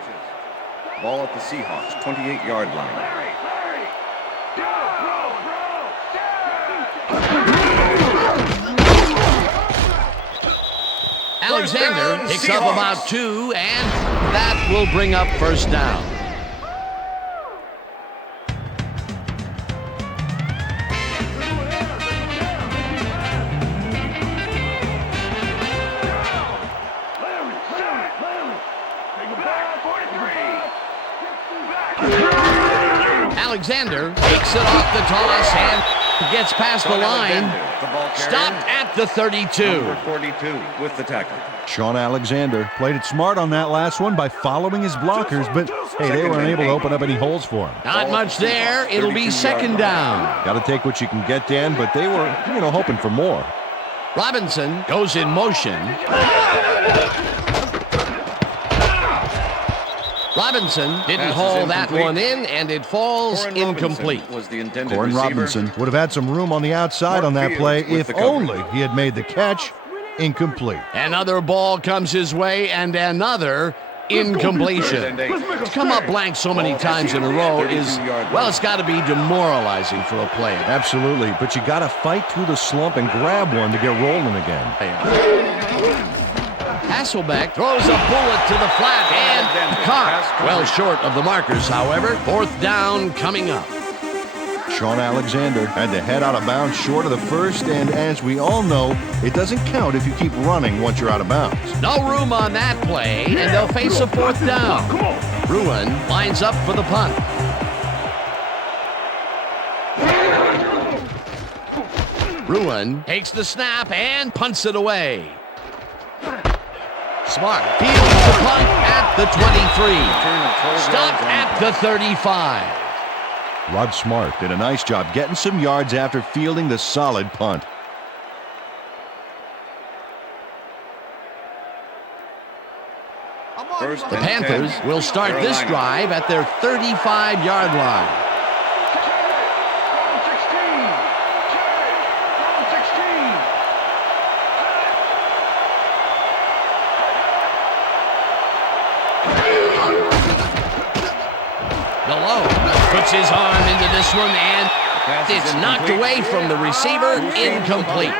Ball at the Seahawks, 28-yard line. Alexander picks up about 2, and that will bring up first down. Alexander takes it off the toss and gets past the line. Stopped at the 32. Number 42 with the tackle. Sean Alexander played it smart on that last one by following his blockers, but hey, they weren't able to open up any holes for him. Not much there. It'll be second down. Got to take what you can get, Dan, but they were, hoping for more. Robinson goes in motion. Robinson didn't haul that one in, and it falls incomplete. Corin Robinson would have had some room on the outside on that play if only he had made the catch. Incomplete. Another ball comes his way, and another incompletion. To come up blank so many times in a row is, well, it's got to be demoralizing for a player. Absolutely, but you got to fight through the slump and grab one to get rolling again. Hasselbeck throws a bullet to the flat and caught. Well short of the markers, however. Fourth down coming up. Sean Alexander had to head out of bounds short of the first, and as we all know, it doesn't count if you keep running once you're out of bounds. No room on that play, and they'll face a fourth down. Bruin lines up for the punt. Bruin takes the snap and punts it away. Smart fields the punt at the 23. Stopped at the 35. Rod Smart did a nice job getting some yards after fielding the solid punt. The Panthers will start this drive at their 35-yard line. Puts his arm into this one, and it's knocked away from the receiver. Incomplete.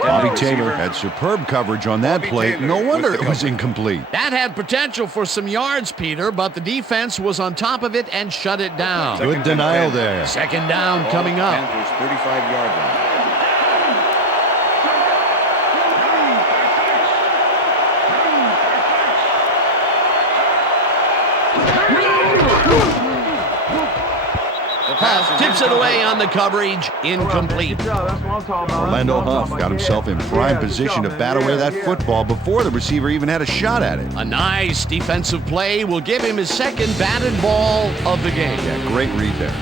Bobby Taylor had superb coverage on that play. No wonder it was incomplete. That had potential for some yards, Peter, but the defense was on top of it and shut it down. Good denial there. Second down coming up. Panthers 35-yard line. Huff tips it away on the coverage. Incomplete. Orlando Huff got himself in prime position to bat away that football before the receiver even had a shot at it. A nice defensive play will give him his second batted ball of the game. Yeah, great read there.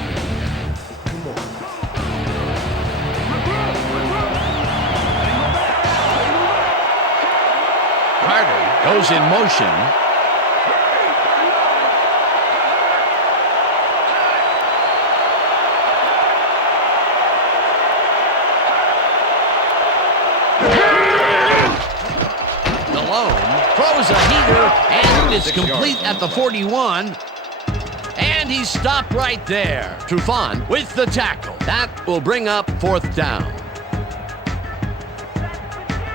Carter goes in motion. Throws a heater, and it's complete at the 41. And he's stopped right there. Trufant with the tackle. That will bring up fourth down.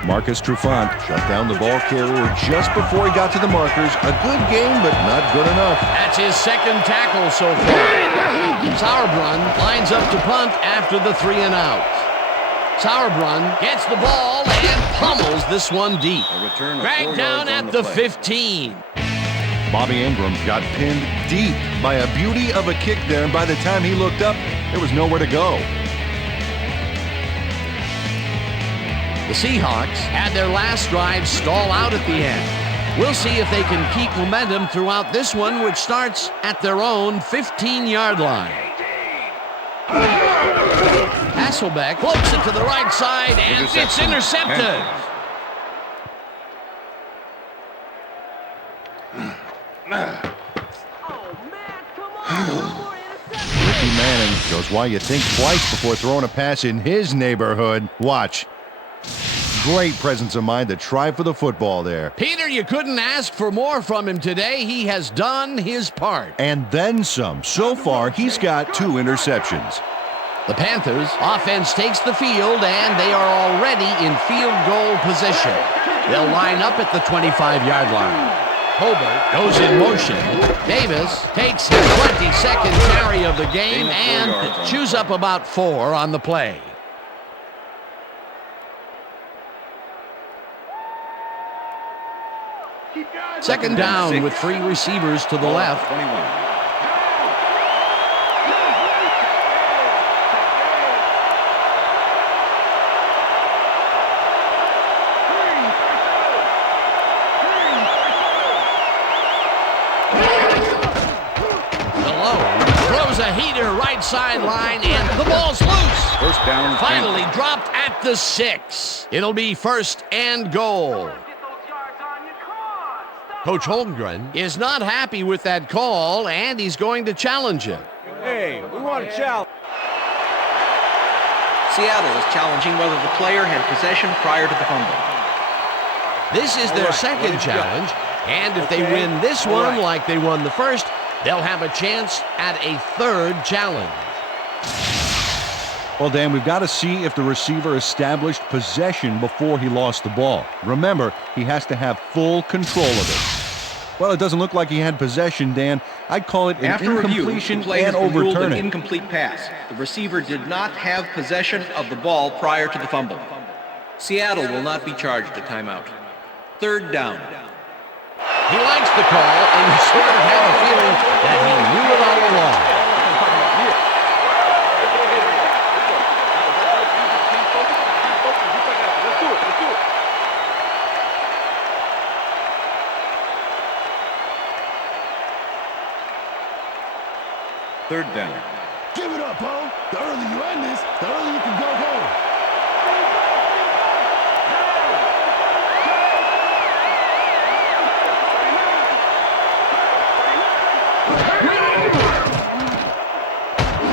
Marcus Trufant shut down the ball carrier just before he got to the markers. A good game, but not good enough. That's his second tackle so far. Sauerbrunn lines up to punt after the 3 and out. Sauerbrunn gets the ball and pummels this one deep. Dragged down at the 15. Bobby Ingram got pinned deep by a beauty of a kick there, and by the time he looked up, there was nowhere to go. The Seahawks had their last drive stall out at the end. We'll see if they can keep momentum throughout this one, which starts at their own 15-yard line. Hasselbeck floats it to the right side, and it's intercepted. Ricky Manning shows why you think twice before throwing a pass in his neighborhood. Watch. Great presence of mind to try for the football there. Peter, you couldn't ask for more from him today. He has done his part. And then some. So far, he's got 2 interceptions. The Panthers offense takes the field, and they are already in field goal position. They'll line up at the 25-yard line. Hobart goes in motion. Davis takes his 22nd carry of the game and chews up about 4 on the play. Second down with 3 receivers to the left. 21. A heater right sideline, and the ball's loose. First down. Finally dropped at the 6. It'll be first and goal. Coach Holmgren is not happy with that call, and he's going to challenge it. Hey, we want to challenge. Seattle is challenging whether the player had possession prior to the fumble. This is their second challenge, and if they win this one like they won the first, they'll have a chance at a third challenge. Well, Dan, we've got to see if the receiver established possession before he lost the ball. Remember, he has to have full control of it. Well, it doesn't look like he had possession, Dan. I'd call it an After review, incompletion the play has and been ruled an overturning. incomplete pass. The receiver did not have possession of the ball prior to the fumble. Seattle will not be charged a timeout. 3rd down. He likes the call, and you sort of have a feeling that he knew it all along. Third down. Give it up, Bo. The earlier you end this, the earlier you can go home.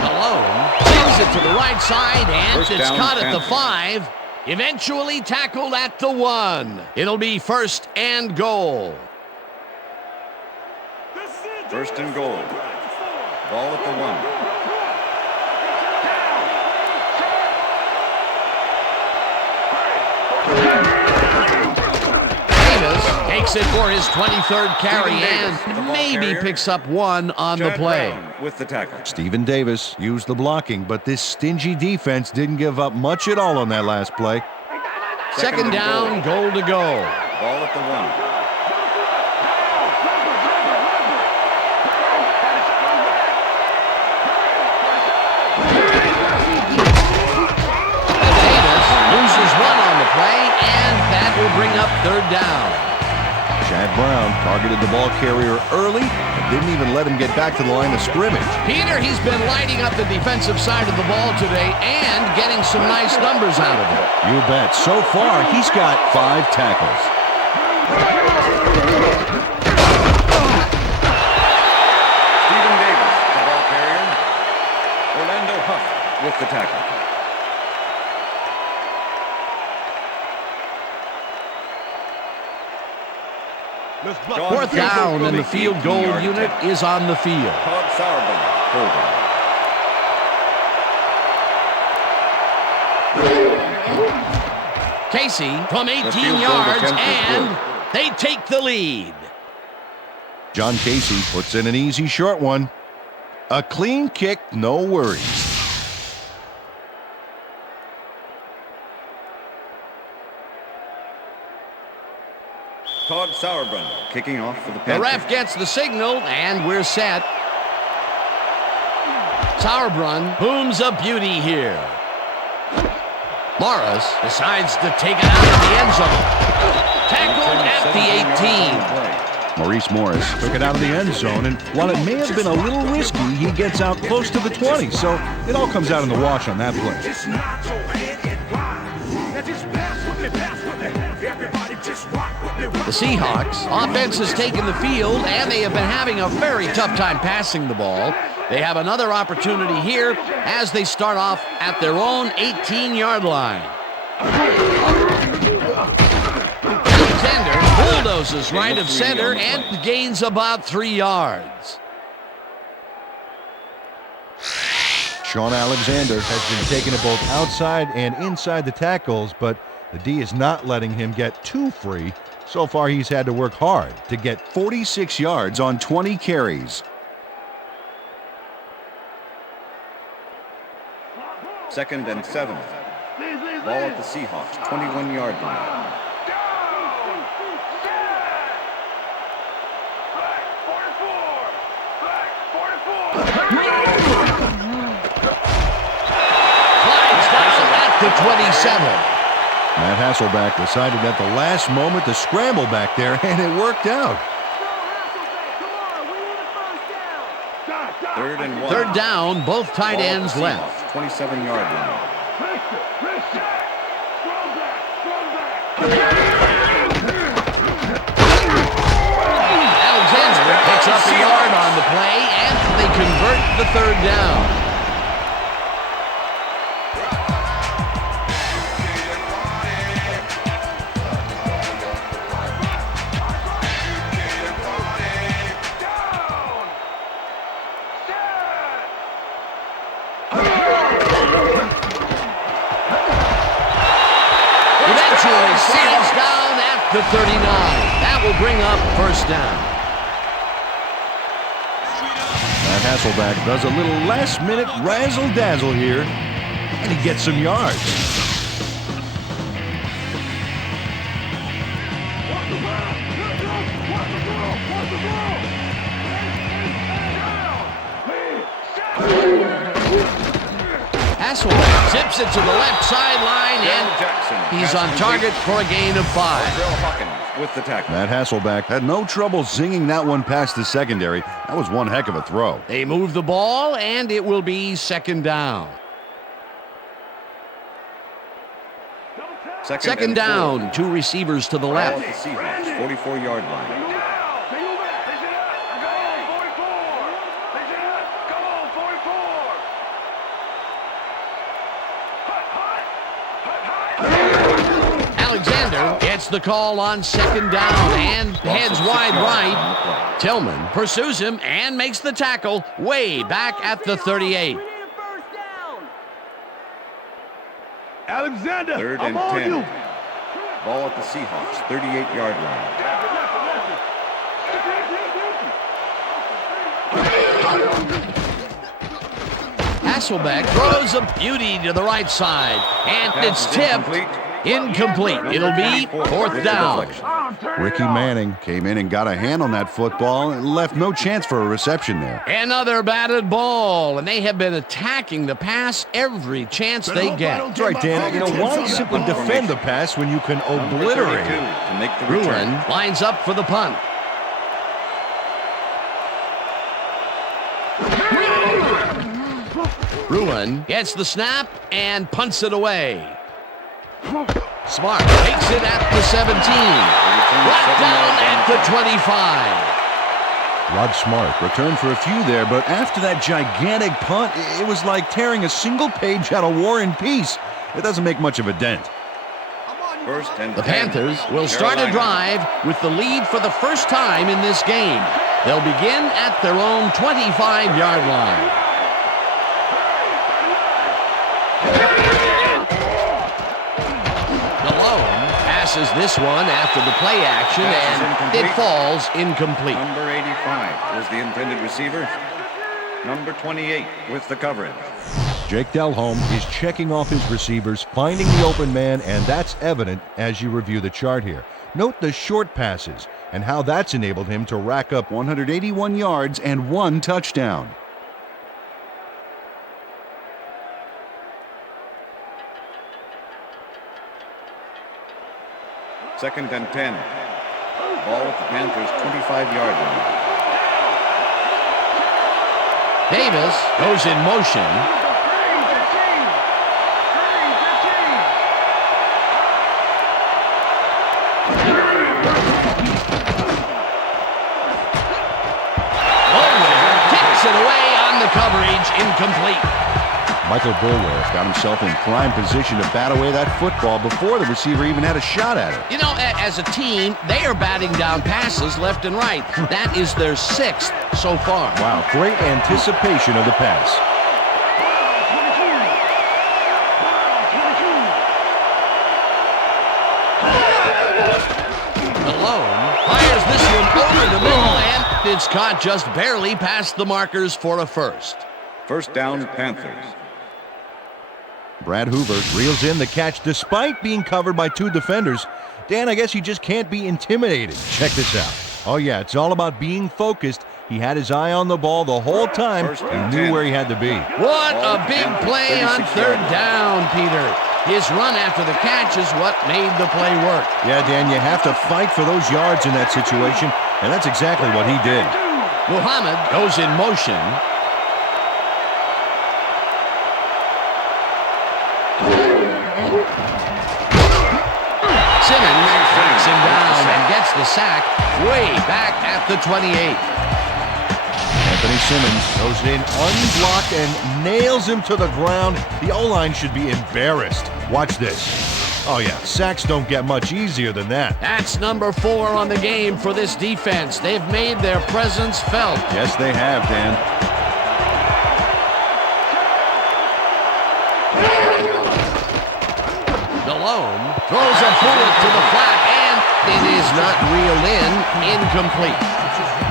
Malone sends it to the right side, and First it's down, caught at the Panthers. 5. Eventually tackled at the 1. It'll be 1st and goal. 1st and goal. Ball at the 1. Davis takes it for his 23rd carry Davis, the and ball maybe carrier. picks up 1 on the Chad play. Brown with the tackle. Stephen Davis used the blocking, but this stingy defense didn't give up much at all on that last play. Second down, goal to go. Ball at the 1. Davis loses 1 on the play, and that will bring up 3rd down. Chad Brown targeted the ball carrier early and didn't even let him get back to the line of scrimmage. Peter, he's been lighting up the defensive side of the ball today and getting some nice numbers out of it. You bet. So far, he's got 5 tackles. Stephen Davis, the ball carrier. Orlando Huff with the tackle. John 4th down, Campbell and the with a field goal 18-yard unit tackle. is on the field. Todd Sauerbrunn holding. Casey from 18 field goal yards, attempt is and good. they take the lead. John Casey puts in an easy short one. A clean kick, no worries. Todd Sauerbrunn kicking off for the The Panthers. ref gets the signal, and we're set. Sauerbrunn booms a beauty here. Morris decides to take it out of the end zone. Tackled at the 18. Maurice Morris took it out of the end zone, and while it may have been a little risky, he gets out close to the 20, so it all comes out in the wash on that play. The Seahawks offense has taken the field, and they have been having a very tough time passing the ball. They have another opportunity here as they start off at their own 18-yard line. Alexander bulldozes right of center and gains about 3 yards. Sean Alexander has been taking it both outside and inside the tackles, but the D is not letting him get too free. So far, he's had to work hard to get 46 yards on 20 carries. Second and 7. Ball at the Seahawks, 21-yard line. Flags down at the 27. Matt Hasselbeck decided at the last moment to scramble back there, and it worked out. Third and 1. Third down, both tight Ball at ends the left. Seahawks, 27-yard line. Alexander picks up a yard on the play, and they convert the 3rd down. Eventually sails down at the 39. That will bring up 1st down. That Hasselback does a little last-minute razzle-dazzle here, and he gets some yards. Hasselback zips it to the left sideline, and he's on target for a gain of 5. With the tackle. That Hasselback had no trouble zinging that one past the secondary. That was one heck of a throw. They move the ball, and it will be second down. Second down, 2 receivers to the left. Ball at the Seahawks, 44-yard line. Alexander gets the call on second down and heads wide right. Tillman pursues him and makes the tackle way back at the 38. Alexander, 3rd and 10. Ball at the Seahawks, 38-yard line. Hasselback throws a beauty to the right side, and it's tipped. Incomplete. It'll be 4th down. Ricky Manning came in and got a hand on that football and left no chance for a reception there. Another batted ball, and they have been attacking the pass every chance they get. That's right, Dan. You know, why simply defend the pass when you can obliterate it? To make the Ruin lines up for the punt. Ruin gets the snap and punts it away. Smart takes it at the 17. Brought down at the 25. Rod Smart returned for a few there, but after that gigantic punt, it was like tearing a single page out of War and Peace. It doesn't make much of a dent. The Panthers will start a drive with the lead for the first time in this game. They'll begin at their own 25-yard line. Passes this one after the play action, and it falls incomplete. Number 85 was the intended receiver. Number 28 with the coverage. Jake Delhomme is checking off his receivers, finding the open man, and that's evident as you review the chart here. Note the short passes and how that's enabled him to rack up 181 yards and 1 touchdown. Second and 10. Ball at the Panthers' 25-yard line. Davis goes in motion. Bulwer takes it away on the coverage, incomplete. Michael Bulwer got himself in prime position to bat away that football before the receiver even had a shot at it. You know, as a team, they are batting down passes left and right. That is their 6th so far. Wow, great anticipation of the pass. Malone fires this one over the middle, and it's caught just barely past the markers for a first. First down, Panthers. Brad Hoover reels in the catch despite being covered by 2 defenders. Dan, I guess he just can't be intimidated. Check this out. Oh, yeah, it's all about being focused. He had his eye on the ball the whole time. He knew where he had to be. What a big play on 3rd down, Peter. His run after the catch is what made the play work. Yeah, Dan, you have to fight for those yards in that situation, and that's exactly what he did. Muhammad goes in motion. Simmons knocks him down and gets the sack way back at the 28. Anthony Simmons goes in unblocked and nails him to the ground. The O-line should be embarrassed. Watch this. Oh, yeah, sacks don't get much easier than that. That's number 4 on the game for this defense. They've made their presence felt. Yes, they have, Dan. Malone throws a bullet to the flat, and it is not reeled in. Incomplete.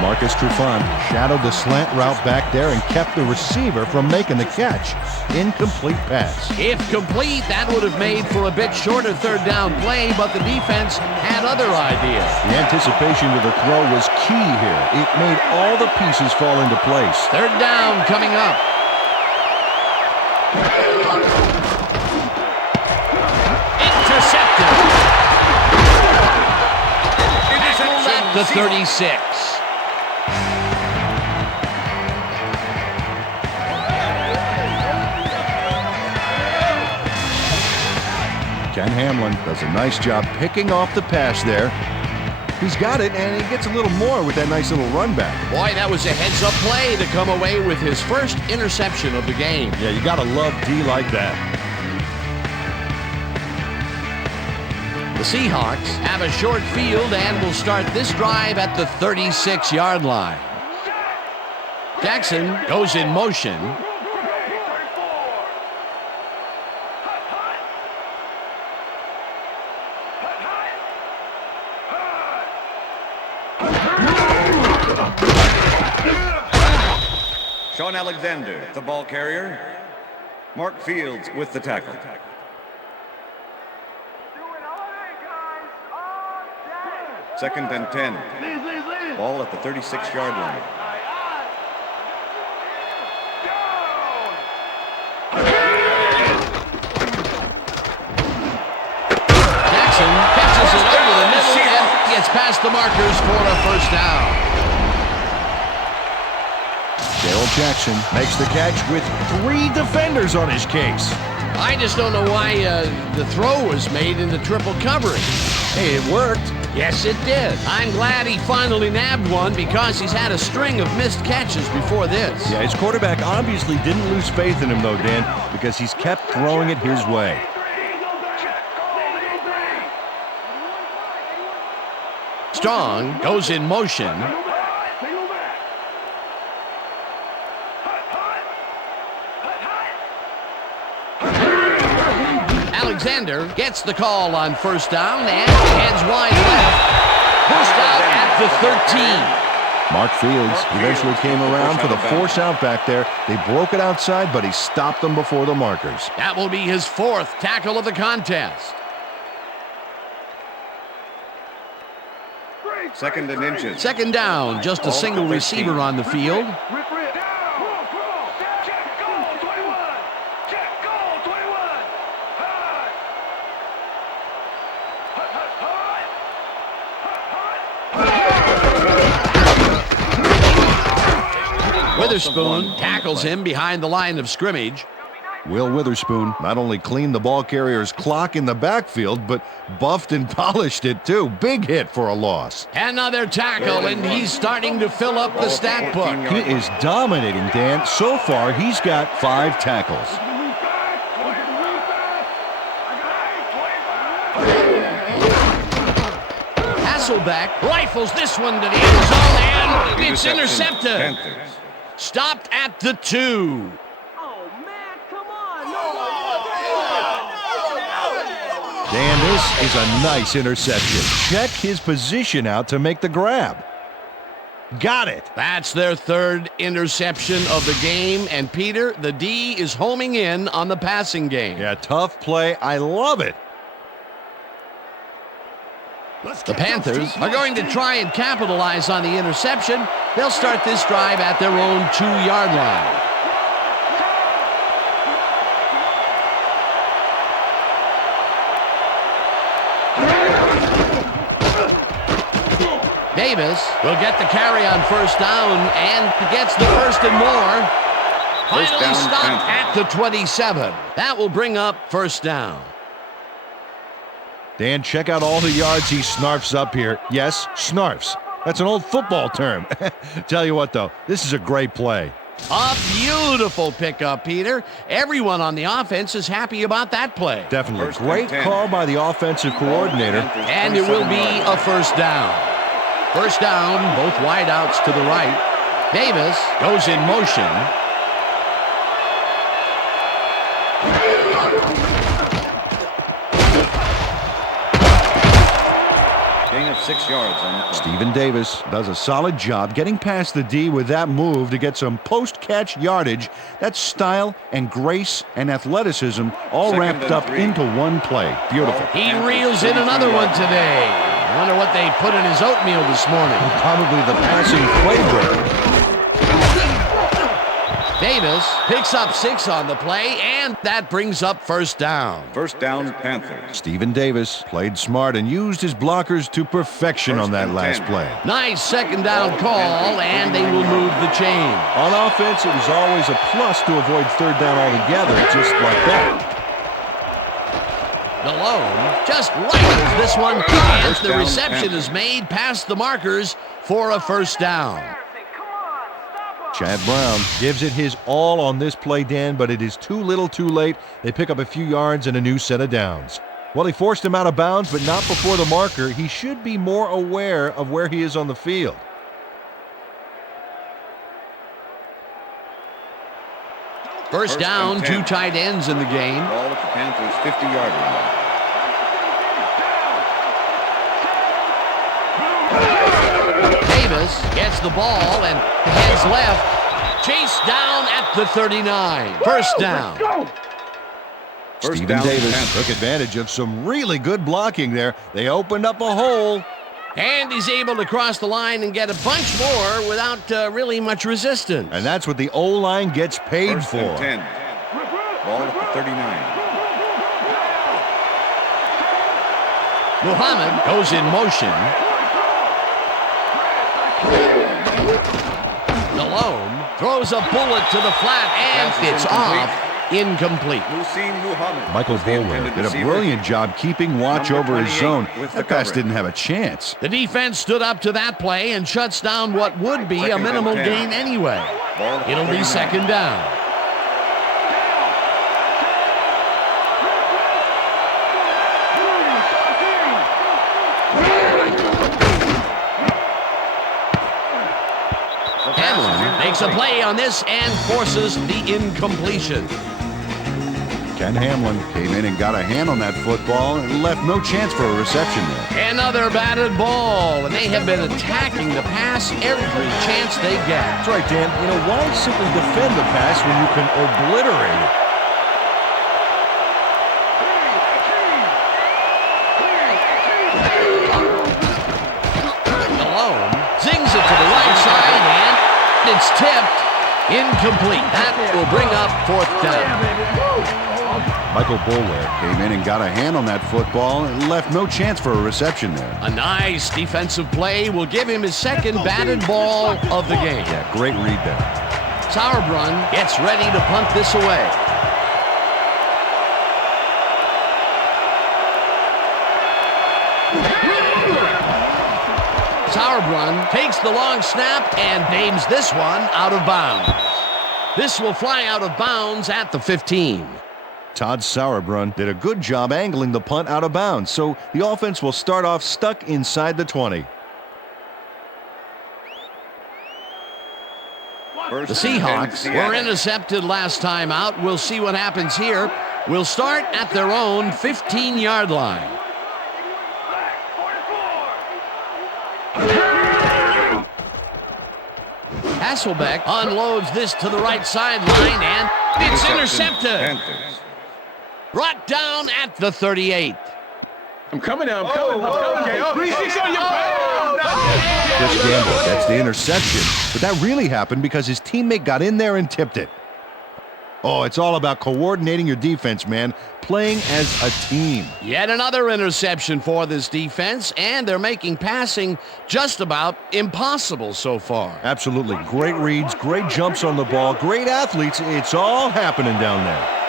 Marcus Trufant shadowed the slant route back there and kept the receiver from making the catch. Incomplete pass. If complete, that would have made for a bit shorter third down play, but the defense had other ideas. The anticipation to the throw was key here. It made all the pieces fall into place. Third down coming up. Intercepted. Tackled at the 36. Ken Hamlin does a nice job picking off the pass there. He's got it, and he gets a little more with that nice little run back. Boy, that was a heads-up play to come away with his first interception of the game. Yeah, you got to love D like that. The Seahawks have a short field and will start this drive at the 36-yard line. Jackson goes in motion. Sean Alexander, the ball carrier. Mark Fields with the tackle. Second and 10. Ball at the 36-yard line. Jackson catches it over the middle and gets past the markers for a first down. Darrell Jackson makes the catch with 3 defenders on his case. I just don't know why the throw was made in the triple coverage. Hey, it worked. Yes, it did. I'm glad he finally nabbed one because he's had a string of missed catches before this. Yeah, his quarterback obviously didn't lose faith in him, though, Dan, because he's kept throwing it his way. Strong goes in motion. Alexander gets the call on first down and heads wide left. Pushed out at the 13. Mark Fields eventually came around for the force out back there. They broke it outside, but he stopped them before the markers. That will be his 4th tackle of the contest. Second and inches. Second down, just a single receiver on the field. Witherspoon tackles him behind the line of scrimmage. Will Witherspoon not only cleaned the ball carrier's clock in the backfield, but buffed and polished it too. Big hit for a loss. Another tackle, and he's starting to fill up the stat book. He is dominating, Dan. So far, he's got 5 tackles. Hasselbeck rifles this one to the end zone, and it's intercepted. Panthers. Stopped at the 2. Oh, man, come on. Dan, this is a nice interception. Check his position out to make the grab. Got it. That's their 3rd interception of the game, and Peter, the D is homing in on the passing game. Yeah, tough play. I love it. The Panthers are going to try and capitalize on the interception. They'll start this drive at their own 2-yard line. Davis will get the carry on first down and gets the first and more. Finally stopped at the 27. That will bring up first down. Dan, check out all the yards he snarfs up here. Yes, snarfs. That's an old football term. Tell you what, though, this is a great play. A beautiful pickup, Peter. Everyone on the offense is happy about that play. Definitely. Great call by the offensive coordinator. And it will be a first down. First down, both wideouts to the right. Davis goes in motion. Gain of 6 yards on the play. Stephen Davis does a solid job getting past the D with that move to get some post-catch yardage. That's style and grace and athleticism all wrapped up into one play. Beautiful. He reels in another one today. I wonder what they put in his oatmeal this morning. Probably the passing playbook. Davis picks up 6 on the play, and that brings up first down. First down, Panthers. Stephen Davis played smart and used his blockers to perfection on that last play. Nice second down call, and they will move the chain. On offense, it was always a plus to avoid third down altogether, just like that. Malone just rifles this one, and the reception is made past the markers for a first down. Chad Brown gives it his all on this play, Dan, but it is too little too late. They pick up a few yards and a new set of downs. Well, he forced him out of bounds, but not before the marker. He should be more aware of where he is on the field. First down, 2 tight ends in the game. Ball at the Panthers' 50-yard line. Davis gets the ball and heads left. Chase down at the 39. First down. Stephen Davis took advantage of some really good blocking there. They opened up a hole. And he's able to cross the line and get a bunch more without really much resistance. And that's what the O-line gets paid First for. and 10. Ball at the 39. Muhammad goes in motion. Malone throws a bullet to the flat, and it's off. Incomplete. Michael Bulwer did a brilliant job keeping watch over his zone. That pass didn't have a chance. The defense stood up to that play and shuts down what would be a minimal gain anyway. It'll be second down. Hamlin makes a play on this and forces the incompletion. Ken Hamlin came in and got a hand on that football and left no chance for a reception there. Another batted ball, and they have been attacking the pass every chance they get. That's right, Dan. You know, why simply defend the pass when you can obliterate it? Malone zings it to the right side, and it's tipped. Incomplete. That will bring up fourth down. Michael Bulwer came in and got a hand on that football and left no chance for a reception there. A nice defensive play will give him his second batted ball of the game. Yeah, great read there. Sauerbrunn gets ready to punt this away. Sauerbrunn takes the long snap and aims this one out of bounds. This will fly out of bounds at the 15. Todd Sauerbrunn did a good job angling the punt out of bounds, so the offense will start off stuck inside the 20. The Seahawks were intercepted last time out. We'll see what happens here. We'll start at their own 15-yard line. Hasselbeck unloads this to the right sideline, and it's intercepted. Brought down at the 38. I'm coming now. I'm coming. Okay. 3-6 on your Chris Gamble gets the interception, but that really happened because his teammate got in there and tipped it. Oh, it's all about coordinating your defense, man. Playing as a team. Yet another interception for this defense, and they're making passing just about impossible so far. Absolutely. Great reads, great jumps on the ball, great athletes. It's all happening down there.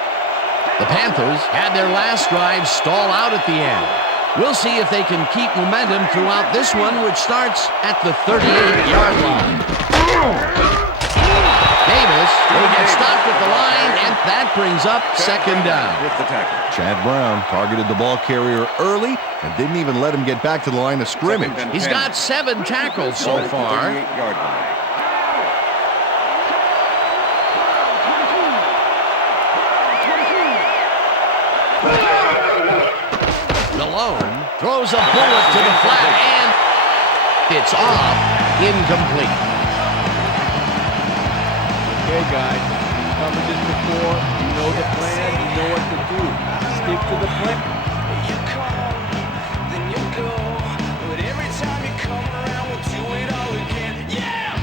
The Panthers had their last drive stall out at the end. We'll see if they can keep momentum throughout this one, which starts at the 38-yard line. Davis will get stopped at the line, and that brings up second down. Chad Brown targeted the ball carrier early and didn't even let him get back to the line of scrimmage. He's got 7 tackles so far. Malone throws a bullet to the flat, and It's off, incomplete. Okay, guys. You've covered this before. You know the plan. You know what to do. Stick to the plan. You come, then you go. But every time you come around, we'll do it all again. Yeah!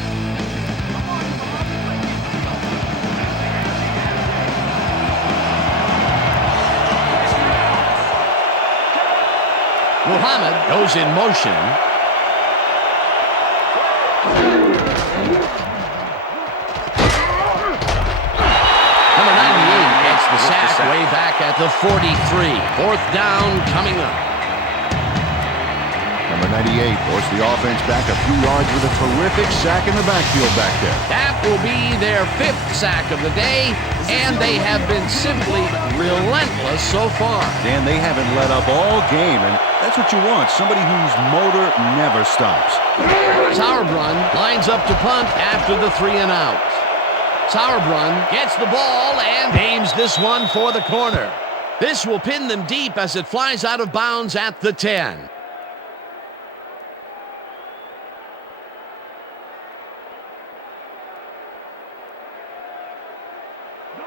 Muhammad goes in motion. Number 98 gets the sack way back at the 43. Fourth down coming up. Number 98 forced the offense back a few yards with a terrific sack in the backfield back there. That will be their 5th sack of the day, and they have been simply relentless so far. Dan, they haven't let up all game, and that's what you want, somebody whose motor never stops. Sauerbrunn lines up to punt after the 3 and out. Sauerbrunn gets the ball and aims this one for the corner. This will pin them deep as it flies out of bounds at the 10.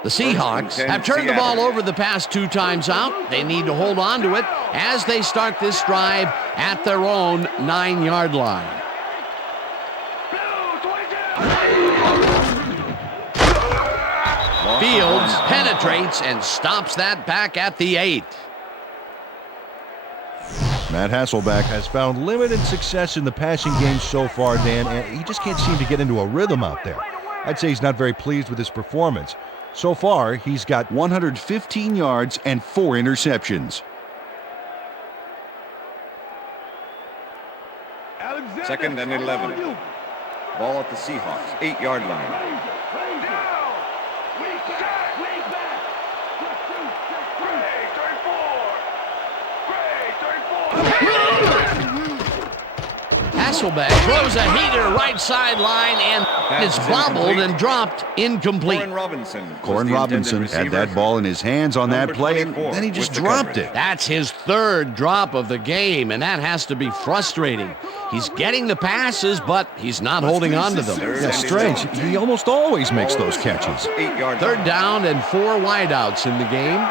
The Seahawks have turned the ball over the past 2 times out. They need to hold on to it as they start this drive at their own 9-yard line. Fields penetrates and stops that back at the 8. Matt Hasselbeck has found limited success in the passing game so far, Dan, and he just can't seem to get into a rhythm out there. I'd say he's not very pleased with his performance. So far, he's got 115 yards and 4 interceptions. Second and 11. Ball at the Seahawks, 8-yard line. Hasselbeck throws a heater right sideline, and it's bobbled and dropped incomplete. Corin Robinson had that ball in his hands on that play, and then he just dropped it. That's his 3rd drop of the game, and that has to be frustrating. He's getting the passes, but he's not holding on to them. Yeah, strange. He almost always makes those catches. 3rd down and 4 wideouts in the game.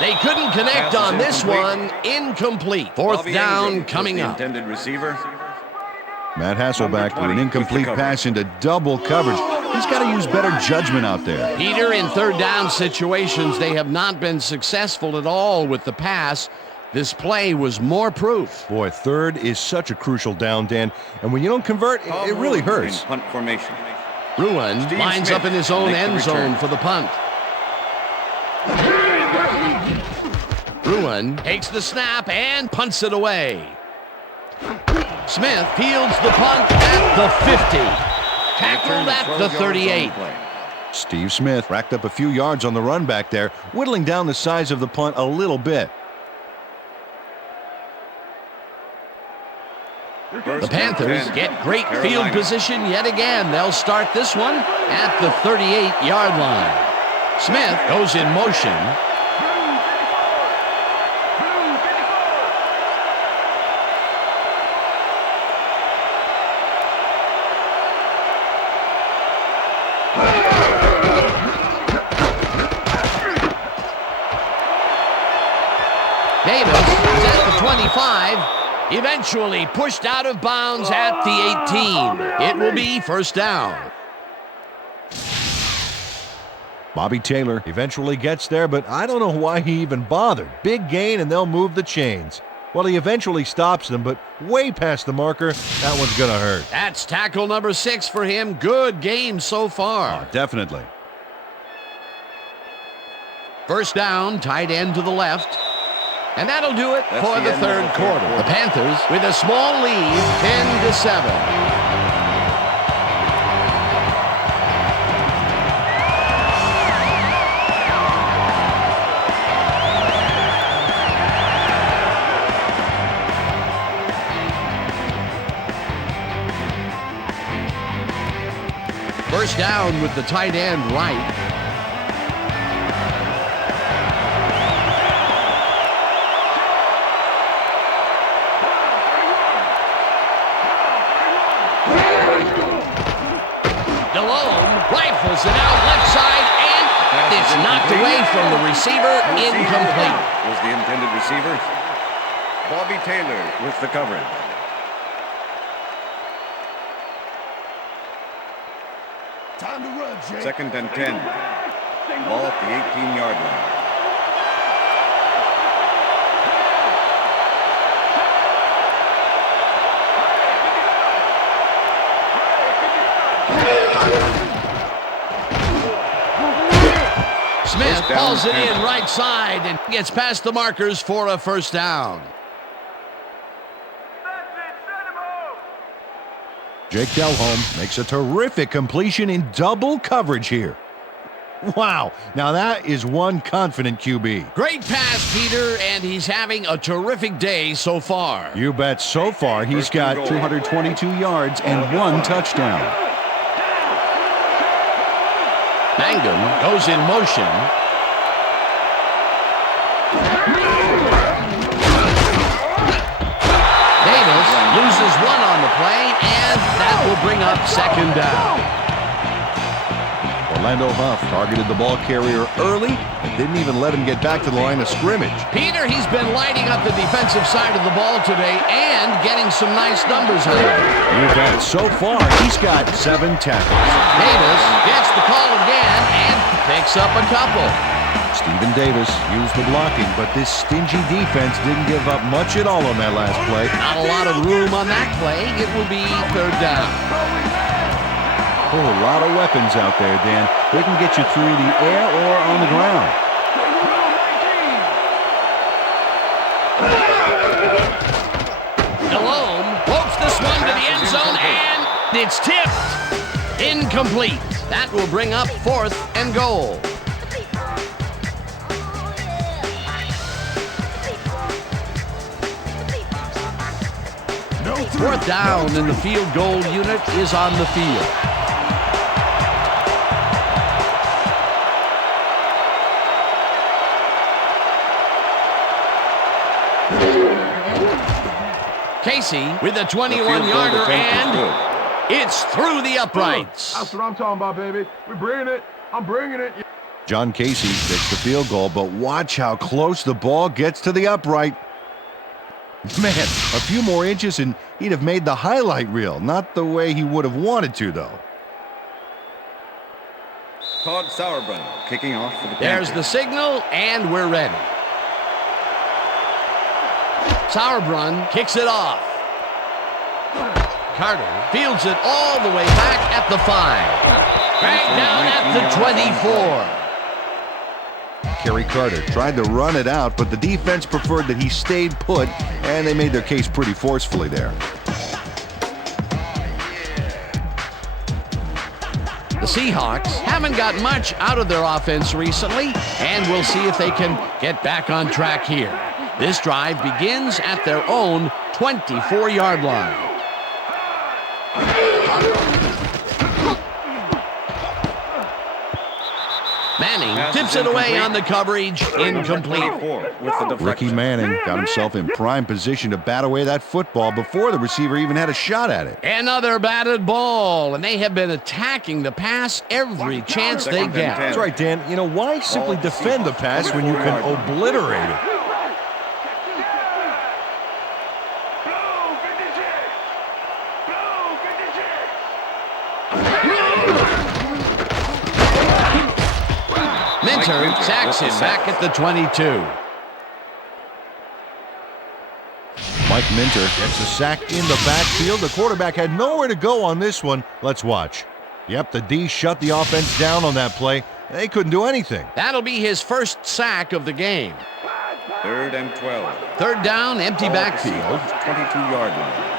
They couldn't connect on this one. Incomplete. 4th down coming up. Intended receiver. Matt Hasselbeck with an incomplete pass into double coverage. He's got to use better judgment out there. Peter, in 3rd down situations, they have not been successful at all with the pass. This play was more proof. Boy, 3rd is such a crucial down, Dan, and when you don't convert, it really hurts. Punt formation. Ruin lines up in his own end zone for the punt. Ruin takes the snap and punts it away. Smith fields the punt at the 50. Tackled at the 38. Steve Smith racked up a few yards on the run back there, whittling down the size of the punt a little bit. The Panthers get great field position yet again. They'll start this one at the 38-yard line. Smith goes in motion. Davis is at the 25, eventually pushed out of bounds at the 18. It will be 1st down. Bobby Taylor eventually gets there, but I don't know why he even bothered. Big gain, and they'll move the chains. Well, he eventually stops them, but way past the marker. That one's going to hurt. That's tackle number 6 for him. Good game so far. Oh, definitely. 1st down, tight end to the left. And that'll do it for the 3rd quarter. The Panthers with a small lead, 10-7. First down with the tight end right. Rifles it out left side, and it's knocked away from the receiver. Incomplete. Was the intended receiver. Bobby Taylor with the coverage. Time to run, Jake. 2nd and 10. Ball at the 18-yard line. Smith pulls it in right side and gets past the markers for a first down. Jake Delhomme makes a terrific completion in double coverage here. Wow, now that is one confident QB. Great pass, Peter, and he's having a terrific day so far. You bet. So far, he's got 222 yards and 1 touchdown. Mangum goes in motion. Davis loses 1 on the play, and that will bring up 2nd down. Orlando Huff targeted the ball carrier early and didn't even let him get back to the line of scrimmage. Peter, he's been lighting up the defensive side of the ball today and getting some nice numbers out of it. You bet. So far, he's got 7 tackles. Davis gets the call again and picks up a couple. Stephen Davis used the blocking, but this stingy defense didn't give up much at all on that last play. Not a lot of room on that play. It will be 3rd down. Oh, a lot of weapons out there, Dan. They can get you through the air or on the ground. Delhomme pokes this one to the end zone, and it's tipped. Incomplete. That will bring up 4th and goal. Fourth down, and the field goal unit is on the field. Casey with a 21-yarder, and it's through the uprights. That's what I'm talking about, baby. We're bringing it. I'm bringing it. John Casey takes the field goal, but watch how close the ball gets to the upright. Man, a few more inches and he'd have made the highlight reel. Not the way he would have wanted to, though. Todd Sauerbrunn kicking off for the Panthers. There's the signal, and we're ready. Sauerbrunn kicks it off. Carter fields it all the way back at the 5. Back down at the 24. Kerry Carter tried to run it out, but the defense preferred that he stayed put, and they made their case pretty forcefully there. The Seahawks haven't got much out of their offense recently, and we'll see if they can get back on track here. This drive begins at their own 24-yard line. Manning tips it away on the coverage. Incomplete. Ricky Manning got himself in prime position to bat away that football before the receiver even had a shot at it. Another batted ball, and they have been attacking the pass every chance they get. That's right, Dan. You know, why simply defend the pass when you can obliterate it? Minter sacks him back at the 22. Mike Minter gets a sack in the backfield. The quarterback had nowhere to go on this one. Let's watch. Yep, the D shut the offense down on that play. They couldn't do anything. That'll be his first sack of the game. 3rd and 12. 3rd down, empty backfield. 22-yard line.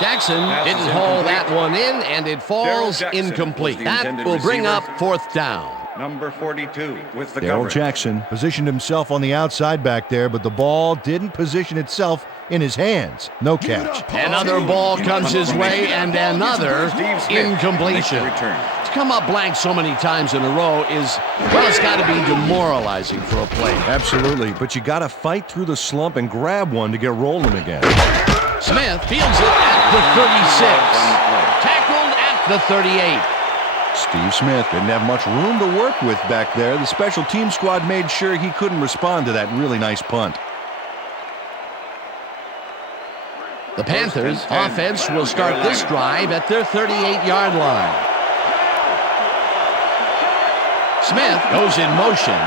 Jackson didn't haul that one in, and it falls incomplete. That will bring up 4th down. Number 42 with the Darrell coverage. Jackson positioned himself on the outside back there, but the ball didn't position itself in his hands. No catch. Another ball comes his way, and another incompletion. To come up blank so many times in a row is, well, it's got to be demoralizing for a player. Absolutely, but you got to fight through the slump and grab one to get rolling again. Smith fields it at the 36. Tackled at the 38. Steve Smith didn't have much room to work with back there. The special team squad made sure he couldn't respond to that really nice punt. The Panthers offense will start this drive at their 38-yard line. Smith goes in motion.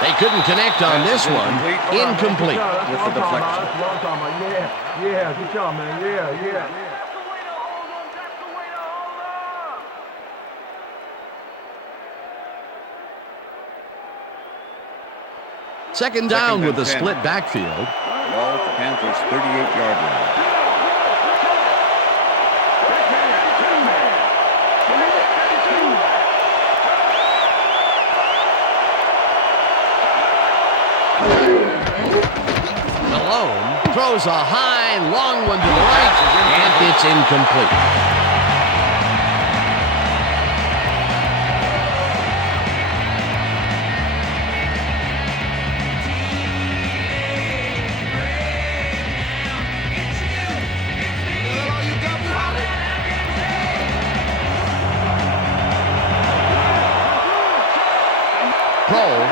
They couldn't connect on this one. Incomplete. With the deflection. Yeah, good job, man. Yeah. Second down with a split backfield. Ball at the Panthers' 38-yard line. Malone throws a high, long one to the right, and it's incomplete.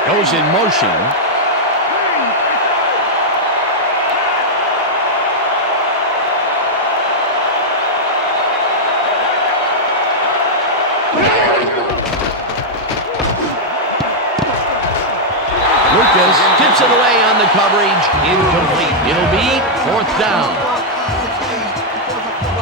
Goes in motion. Lucas tips it away on the coverage. Incomplete. It'll be fourth down.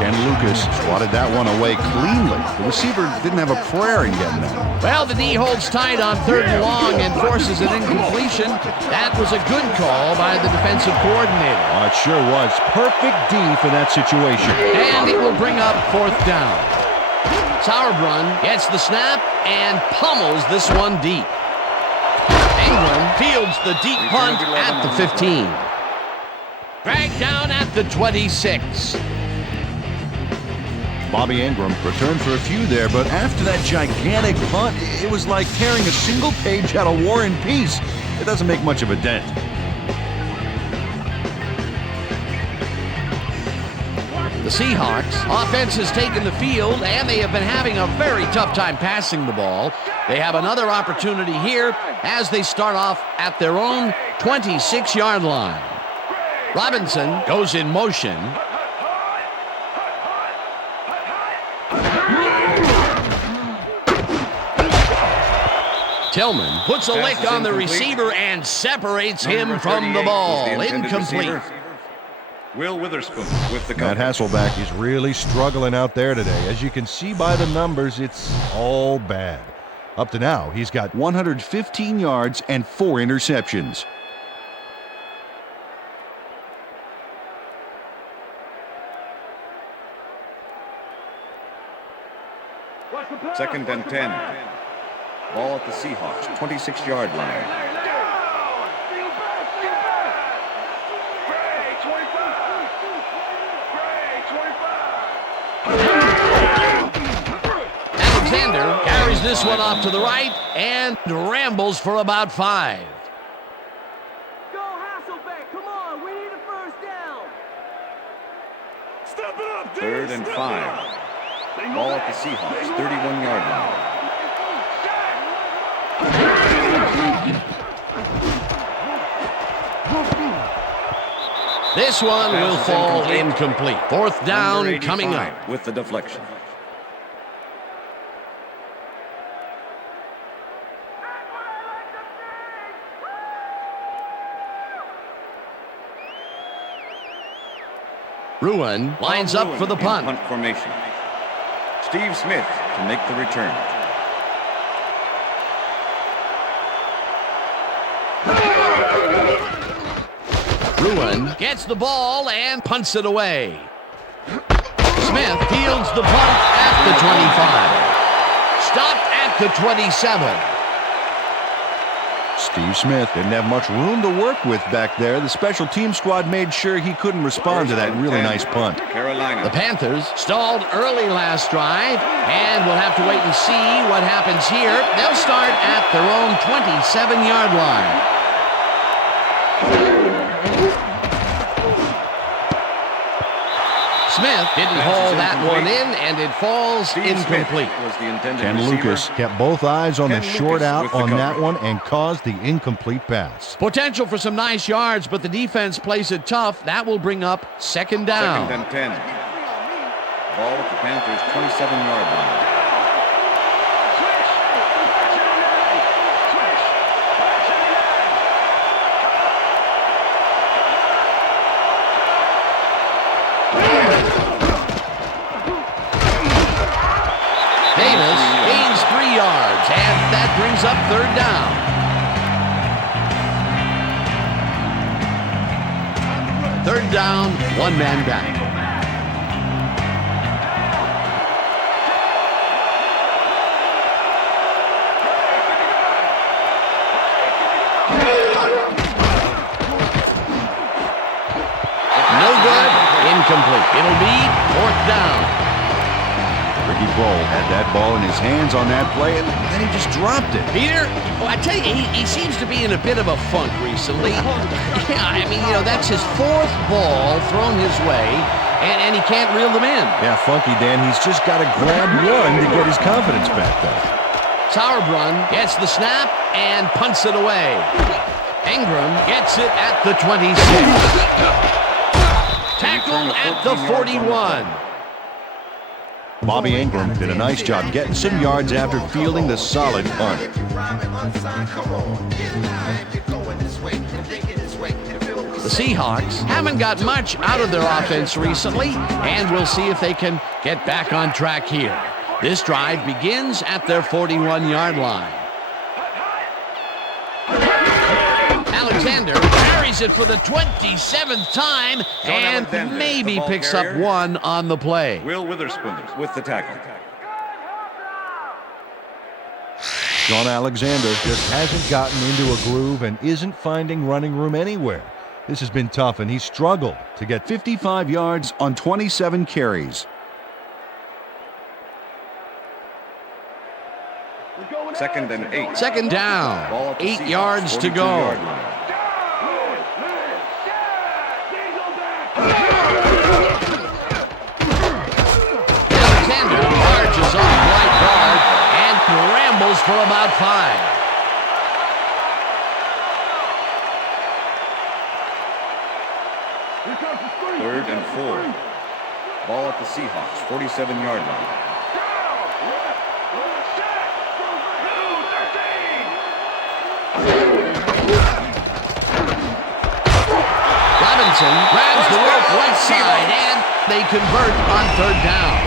Ken Lucas swatted that one away cleanly. The receiver didn't have a prayer in getting that. Well, the D holds tight on 3rd and long and forces an incompletion. That was a good call by the defensive coordinator. Oh, it sure was. Perfect D for that situation. And it will bring up 4th down. Sauerbrunn gets the snap and pummels this one deep. England fields the deep punt at the 15. Dragged down at the 26. Bobby Ingram returned for a few there, but after that gigantic punt, it was like tearing a single page out of War and Peace. It doesn't make much of a dent. The Seahawks offense has taken the field, and they have been having a very tough time passing the ball. They have another opportunity here as they start off at their own 26-yard line. Robinson goes in motion. Tillman puts a lick on the receiver and separates him from the ball. Incomplete. Will Witherspoon with the Matt Hasselback is really struggling out there today. As you can see by the numbers, it's all bad. Up to now, he's got 115 yards and 4 interceptions. Second and 10. Ball at the Seahawks, 26-yard line. Alexander carries this one off to the right and rambles for about 5. Go Hasselbeck, come on, we need a first down. Step it up, dude. 3rd and 5. Ball at the Seahawks, 31-yard line. This one will fall incomplete. 4th down coming up. With the deflection. Ruin lines up for the punt. Punt formation. Steve Smith to make the return. Lewin gets the ball and punts it away. Smith fields the punt at the 25. Stopped at the 27. Steve Smith didn't have much room to work with back there. The special team squad made sure he couldn't respond to that really nice punt. Carolina. The Panthers stalled early last drive, and we'll have to wait and see what happens here. They'll start at their own 27-yard line. Smith didn't haul that one in, and it falls incomplete. Ken Lucas kept both eyes on the short out on that one and caused the incomplete pass. Potential for some nice yards, but the defense plays it tough. That will bring up second down. Second and 10. Ball at the Panthers' 27-yard line. Davis gains 3 yards, and that brings up third down. Third down, one man back. No good, incomplete. It'll be fourth down. Ricky Bowl had that ball in his hands on that play, and then he just dropped it. Peter, I tell you, he seems to be in a bit of a funk recently. Yeah, I mean, that's his fourth ball thrown his way, and he can't reel them in. Yeah, funky, Dan. He's just got to grab one to get his confidence back, though. Sauerbrunn gets the snap and punts it away. Ingram gets it at the 26. Tackle at the 41. Bobby Ingram did a nice job getting some yards after fielding the solid punt. The Seahawks haven't got much out of their offense recently, and we'll see if they can get back on track here. This drive begins at their 41-yard line. Alexander carries it for the 27th time and maybe picks up one on the play. Will Witherspoon with the tackle. Sean Alexander just hasn't gotten into a groove and isn't finding running room anywhere. This has been tough, and he's struggled to get 55 yards on 27 carries. Second and 8. Second down, 8 yards to go. Alexander charges on the right guard and rambles for about 5. Third and 4. Ball at the Seahawks' 47-yard line. Robinson grabs the rope right side, and they convert on third down.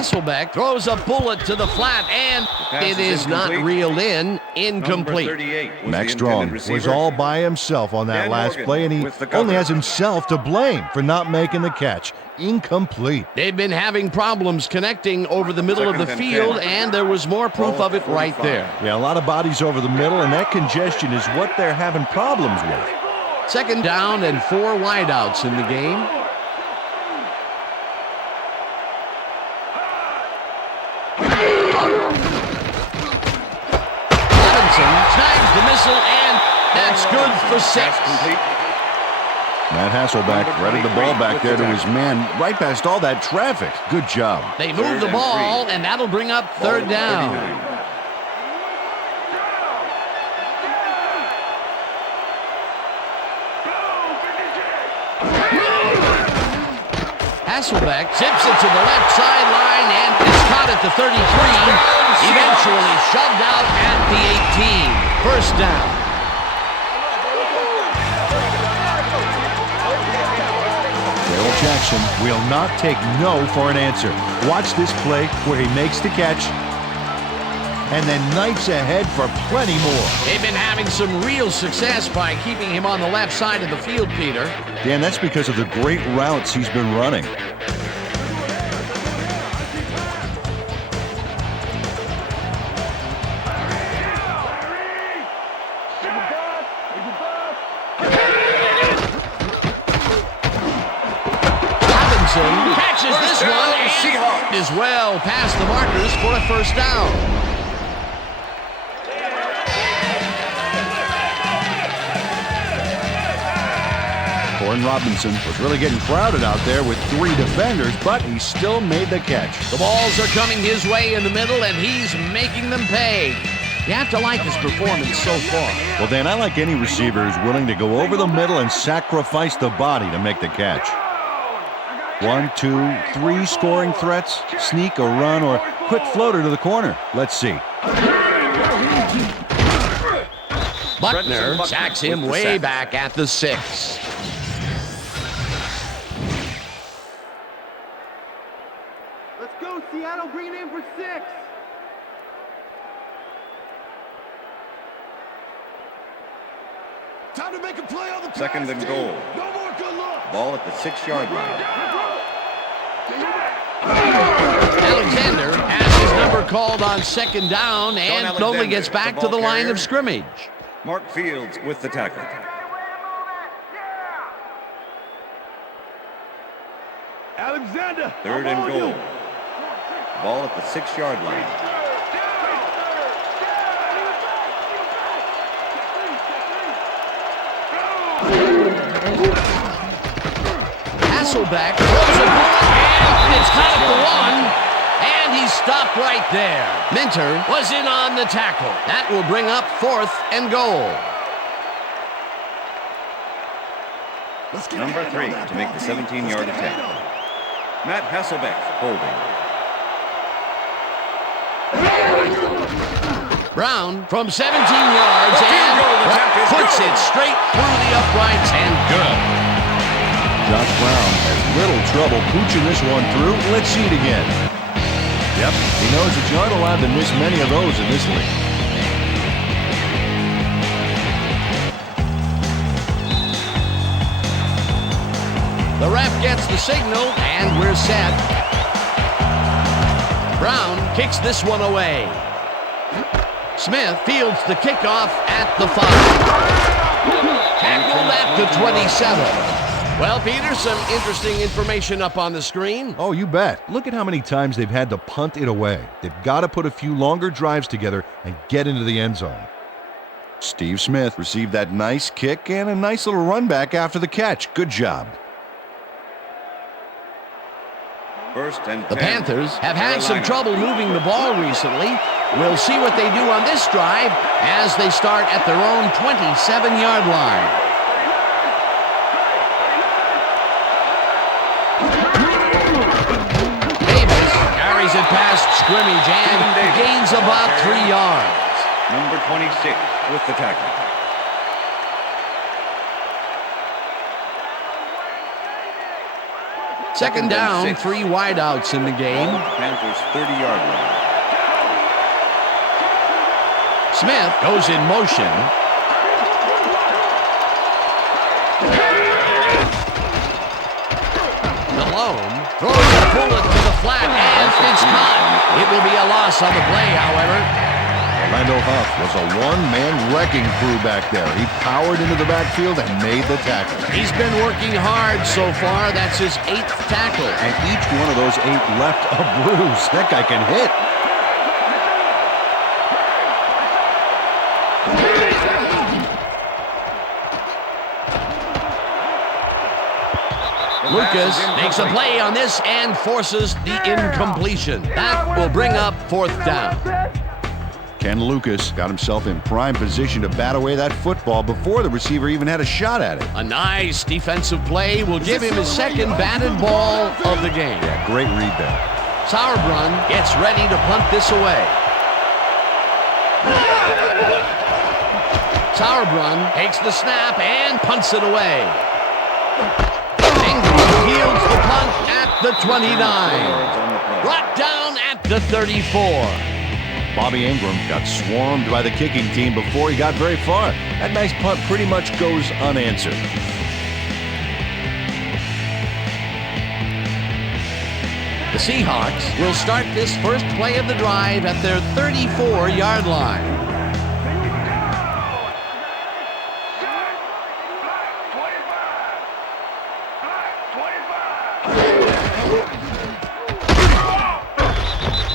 Hasselbeck throws a bullet to the flat, and it is not reeled in. Incomplete. Max Strong was all by himself on that last play, and he only has himself to blame for not making the catch. Incomplete. They've been having problems connecting over the middle of the field, and there was more proof of it right there. Yeah, a lot of bodies over the middle, and that congestion is what they're having problems with. Second down and 4 wideouts in the game. Snags the missile, and that's good for 6. Matt Hasselbeck threaded the ball back there to his man right past all that traffic. Good job. They move the ball, and that'll bring up third down. Hasselbeck zips it to the left sideline, and it's caught at the 33. Eventually shoved out at the 18. First down. Jackson will not take no for an answer. Watch this play where he makes the catch and then knifes ahead for plenty more. They've been having some real success by keeping him on the left side of the field, Peter. Dan, that's because of the great routes he's been running. Catches this one and is well past the markers for a first down. Warren Robinson was really getting crowded out there with 3 defenders, but he still made the catch. The balls are coming his way in the middle, and he's making them pay. You have to like his performance so far. Well, Dan, I like any receiver who's willing to go over the middle and sacrifice the body to make the catch. 1, 2, 3 scoring threats, sneak a run, or quick floater to the corner. Let's see. Buckner sacks him way back at the 6. Let's go, Seattle. Bring it in for 6. Time to make a play on the Second and goal. No more good luck. Ball at the 6-yard line. Alexander has his number called on second down and only gets back to the line of scrimmage. Mark Fields with the tackle. Alexander. Third and goal. Ball at the 6-yard line. Hasselbeck throws a bullet, and it's caught at the 1, and he's stopped right there. Minter was in on the tackle. That will bring up 4th and goal. Number 3 to make the 17-yard attempt. Matt Hasselbeck holding. Brown from 17 yards and puts it straight through the uprights and good. Josh Brown has little trouble pooching this one through. Let's see it again. Yep, he knows that you aren't allowed to miss many of those in this league. The ref gets the signal, and we're set. Brown kicks this one away. Smith fields the kickoff at the 5. Tackled at the 27. Well, Peter, some interesting information up on the screen. Oh, you bet. Look at how many times they've had to punt it away. They've got to put a few longer drives together and get into the end zone. Steve Smith received that nice kick and a nice little run back after the catch. Good job. First and 10. The Panthers have had some trouble moving the ball recently. We'll see what they do on this drive as they start at their own 27-yard line. Carries it past scrimmage and gains about 3 yards. Number 26 with the tackle. Second down, 3 wideouts in the game. Panthers 30-yard line. Smith goes in motion. Malone throws a bullet to the flat, and it's caught. It will be a loss on the play, however. Orlando Huff was a one-man wrecking crew back there. He powered into the backfield and made the tackle. He's been working hard so far. That's his 8th tackle. And each one of those 8 left a bruise. That guy can hit. Lucas makes a play on this and forces the incompletion. That will bring up 4th down. Ken Lucas got himself in prime position to bat away that football before the receiver even had a shot at it. A nice defensive play will give him his 2nd batted ball of the game. Yeah, great read there. Sauerbrunn gets ready to punt this away. Sauerbrunn takes the snap and punts it away. Ingram fields the punt at the 29. Brought down at the 34. Bobby Ingram got swarmed by the kicking team before he got very far. That nice punt pretty much goes unanswered. The Seahawks will start this first play of the drive at their 34-yard line.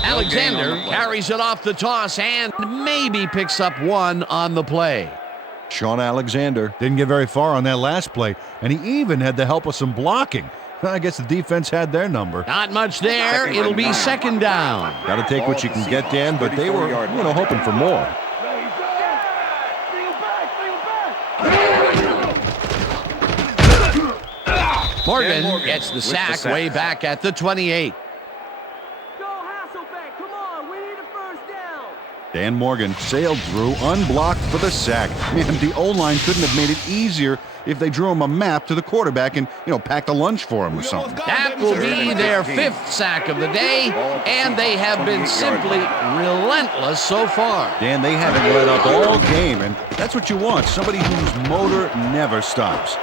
Alexander carries it off the toss and maybe picks up one on the play. Sean Alexander didn't get very far on that last play, and he even had the help of some blocking. I guess the defense had their number. Not much there. It'll be second down. Got to take what you can get, Dan, but they were, hoping for more. Morgan gets the sack way back at the 28. Dan Morgan sailed through unblocked for the sack. Man, the O-line couldn't have made it easier if they drew him a map to the quarterback and, packed a lunch for him or something. That will be their 5th sack of the day, and they have been simply relentless so far. Dan, they haven't let up all game, and that's what you want, somebody whose motor never stops.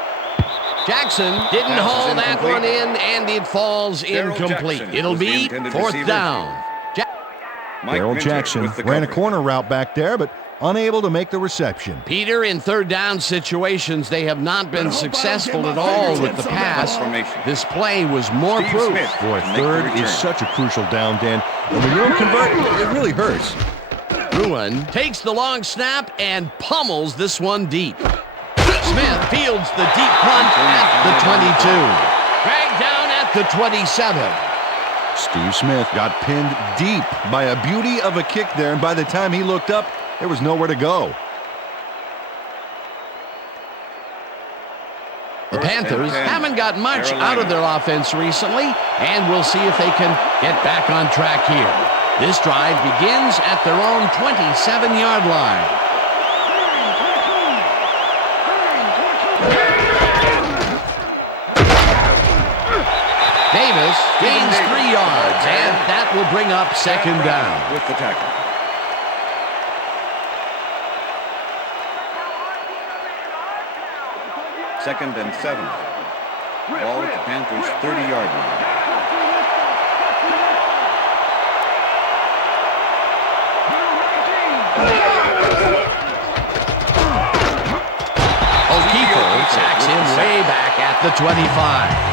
Jackson didn't haul that one in, and it falls incomplete. It'll be 4th down. Darrell Jackson ran a corner route back there, but unable to make the reception. Peter, in third down situations, they have not been successful at all with the pass. This play was more proof. Boy, third is such a crucial down, Dan. And when you don't convert, it really hurts. Ruin takes the long snap and pummels this one deep. Smith fields the deep punt at the 22. Dragged down at the 27. Steve Smith got pinned deep by a beauty of a kick there, and by the time he looked up, there was nowhere to go. The Panthers haven't got much out of their offense recently, and we'll see if they can get back on track here. This drive begins at their own 27-yard line. Davis gains 3 yards, and that will bring up second down. With the tackle. Second and 7. Ball at the Panthers' 30-yard line. O'Keefe sacks him way back at the 25.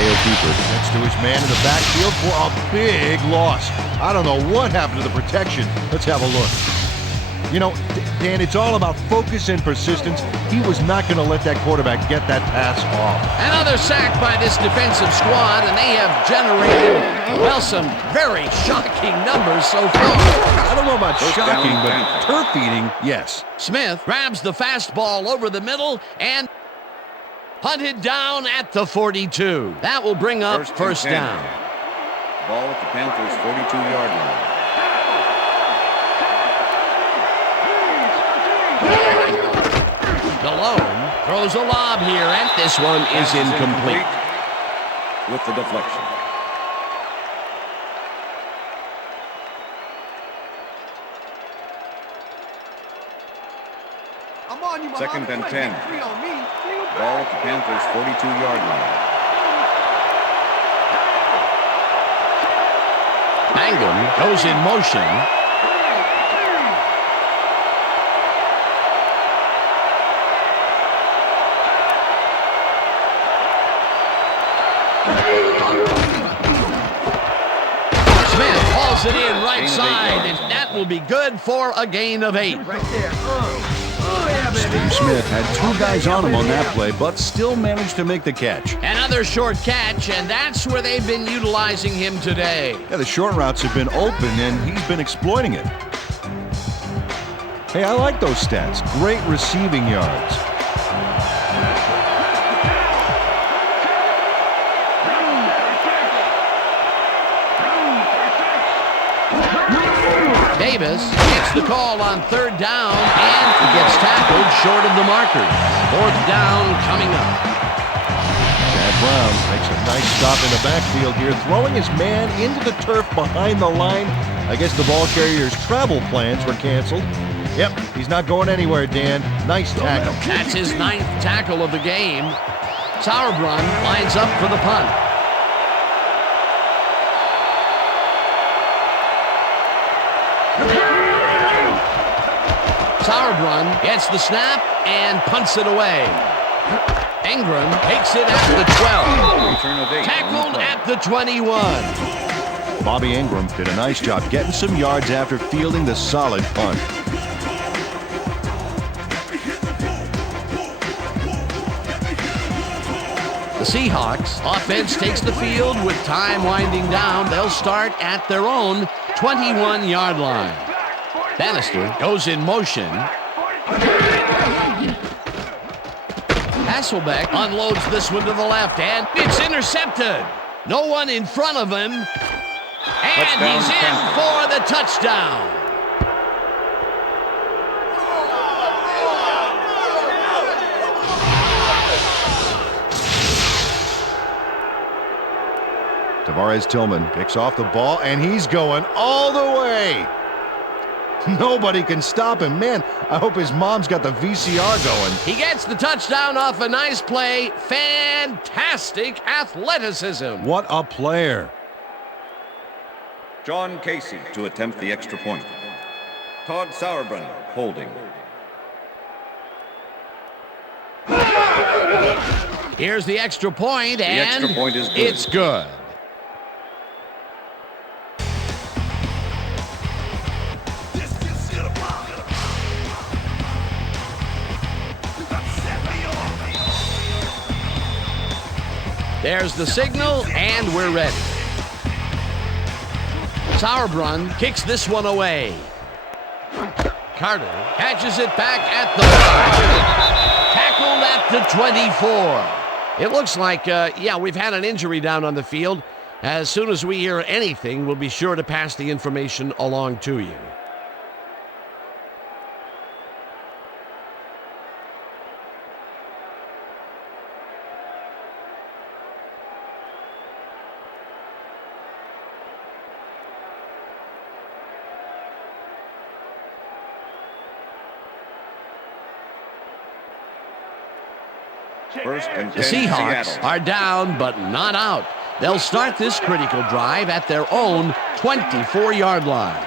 O'Keefe next to his man in the backfield for a big loss. I don't know what happened to the protection. Let's have a look. Dan, it's all about focus and persistence. He was not going to let that quarterback get that pass off. Another sack by this defensive squad, and they have generated, some very shocking numbers so far. I don't know about shocking, but turf eating, yes. Smith grabs the fastball over the middle and hunted down at the 42. That will bring up first down. Ball at the Panthers' 42-yard line. Malone throws a lob here, and this one is incomplete. With the deflection. Second and 10. Ball at the Panthers' 42-yard line. Mangum goes in motion. Smith hauls it in right side, and that will be good for a gain of 8. Right there. Steve Smith had 2 guys on him on that play, but still managed to make the catch. Another short catch, and that's where they've been utilizing him today. Yeah, the short routes have been open, and he's been exploiting it. Hey, I like those stats. Great receiving yards. Davis gets the call on third down, and he gets tackled short of the marker. Fourth down coming up. Brown makes a nice stop in the backfield here, throwing his man into the turf behind the line. I guess the ball carrier's travel plans were canceled. Yep, he's not going anywhere, Dan. Nice tackle. That's his 9th tackle of the game. Sauerbrunn lines up for the punt. Sauerbrunn gets the snap and punts it away. Ingram takes it at the 12. Tackled at the 21. Bobby Ingram did a nice job getting some yards after fielding the solid punt. The Seahawks offense takes the field with time winding down. They'll start at their own 21-yard line. Bannister goes in motion. Hasselbeck unloads this one to the left, and it's intercepted. No one in front of him, and he's in for the touchdown. Tavares Tillman picks off the ball, and he's going all the way. Nobody can stop him. Man, I hope his mom's got the VCR going. He gets the touchdown off a nice play. Fantastic athleticism. What a player. John Casey to attempt the extra point. Todd Sauerbrunn holding. Here's the extra point, and the extra point is good. It's good. There's the signal, and we're ready. Sauerbrunn kicks this one away. Carter catches it back at the 5. Tackled at the 24. It looks like, we've had an injury down on the field. As soon as we hear anything, we'll be sure to pass the information along to you. First and 10, The Seahawks Seattle. are down, but not out. They'll start this critical drive at their own 24-yard line.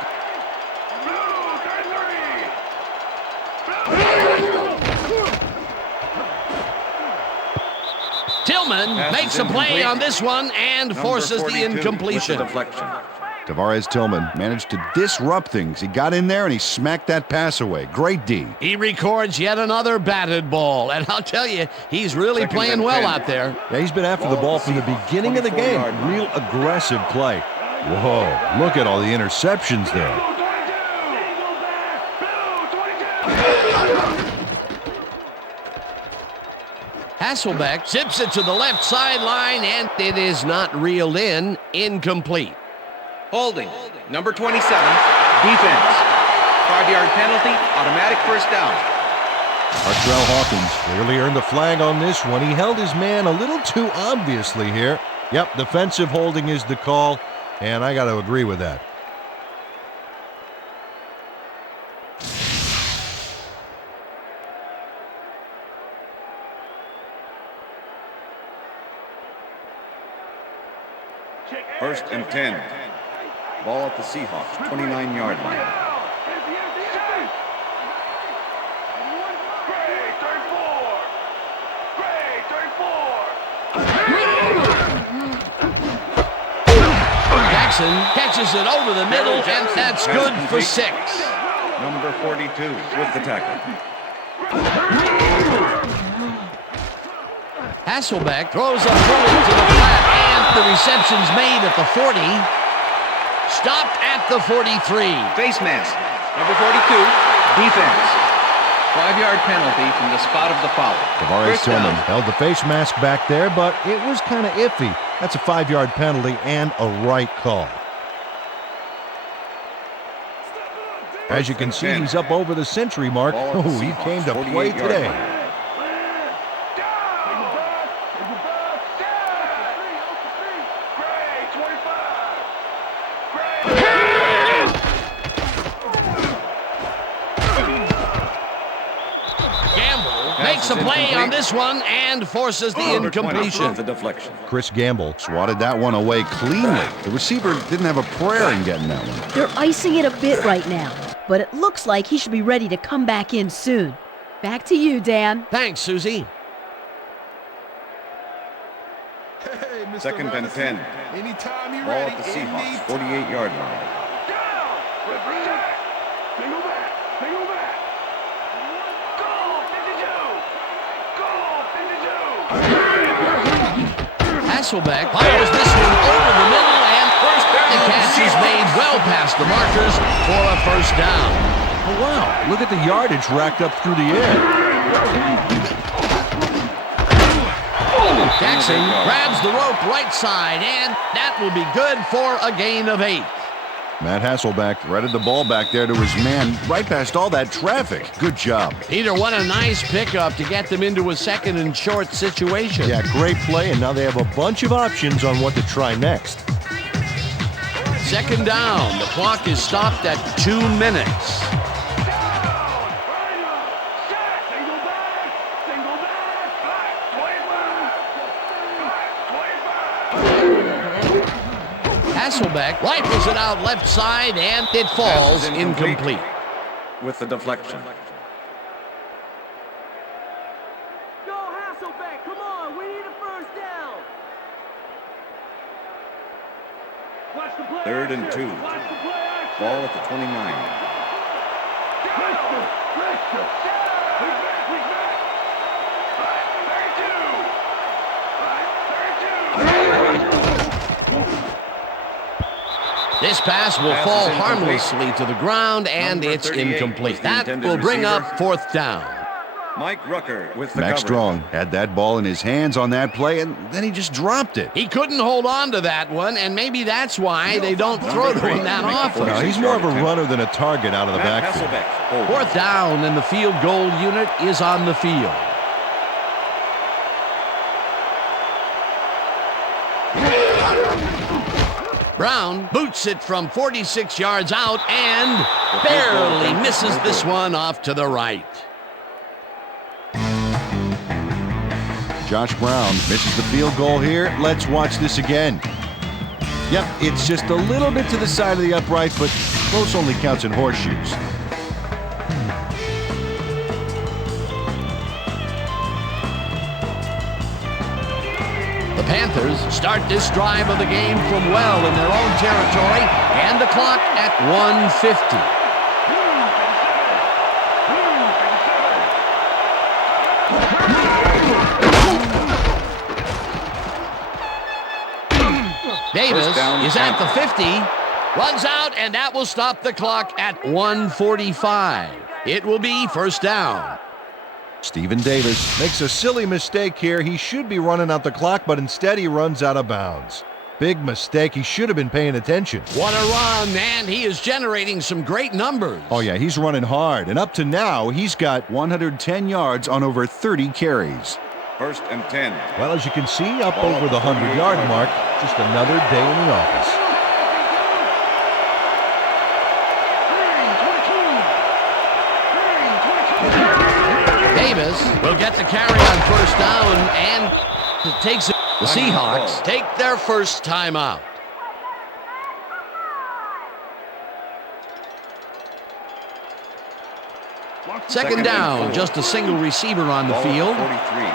Tillman makes a play on this one and forces the incompletion. Deflection. Tavares Tillman managed to disrupt things. He got in there and he smacked that pass away. Great D. He records yet another batted ball, and I'll tell you, he's really playing well out there. Yeah, he's been after the ball from the beginning of the game. Real aggressive play. Whoa, look at all the interceptions there. Hasselbeck zips it to the left sideline, and it is not reeled in. Incomplete. Holding. Number 27. Defense. 5-yard penalty. Automatic first down. Artrell Hawkins clearly earned the flag on this one. He held his man a little too obviously here. Yep, defensive holding is the call, and I got to agree with that. First and 10. Ball at the Seahawks, 29-yard line. Jackson catches it over the middle, and that's good for 6. Number 42 with the tackle. Hasselbeck throws a bullet to the flat, and the reception's made at the 40. Stopped at the 43. Face mask. Number 42. Defense. 5-yard penalty from the spot of the foul. Tavares Tillman held the face mask back there, but it was kind of iffy. That's a 5-yard penalty and a right call. As you can see, he's up over the century mark. Oh, he came to play today. makes a play on this one and forces the incompletion. The deflection. Chris Gamble swatted that one away cleanly. The receiver didn't have a prayer in getting that one. They're icing it a bit right now, but it looks like he should be ready to come back in soon. Back to you, Dan. Thanks, Susie. Second and 10. Anytime you're Ball ready, at the Seahawks, 48-yard line. Hasselbeck fires this one over the middle, and first the catch is made well past the markers for a first down. Oh, wow. Look at the yardage racked up through the air. Jackson grabs the rope right side, and that will be good for a gain of 8. Matt Hasselbeck threaded the ball back there to his man right past all that traffic. Good job. Peter, what a nice pickup to get them into a second and short situation. Yeah, great play, and now they have a bunch of options on what to try next. Second down. The clock is stopped at 2 minutes. Hasselbeck rifles it out left side, and it falls incomplete. With the deflection. Go Hasselbeck, come on, we need a first down. Watch the play. Third and 2. Ball at the 29. This pass will fall harmlessly to the ground, and it's incomplete. That will bring up fourth down. Mike Rucker with the Max coverage. Strong had that ball in his hands on that play, and then he just dropped it. He couldn't hold on to that one, and maybe that's why they don't throw to him that often. No, he's more of a runner than a target out of the backfield. Fourth down, and the field goal unit is on the field. Brown boots it from 46 yards out and barely misses this one off to the right. Josh Brown misses the field goal here. Let's watch this again. Yep, it's just a little bit to the side of the upright, but close only counts in horseshoes. The Panthers start this drive of the game from well in their own territory, and the clock at 1:50. Davis is at the 50, runs out, and that will stop the clock at 1:45. It will be first down. Stephen Davis makes a silly mistake here. He should be running out the clock, but instead he runs out of bounds. Big mistake. He should have been paying attention. What a run, man. He is generating some great numbers. Oh, yeah, he's running hard. And up to now, he's got 110 yards on over 30 carries. First and 10. Well, as you can see, up over the 100-yard mark. Just another day in the office. Davis will get the carry on first down, and it takes it. The Seahawks take their first timeout. Second down, just a single receiver on the field. 43.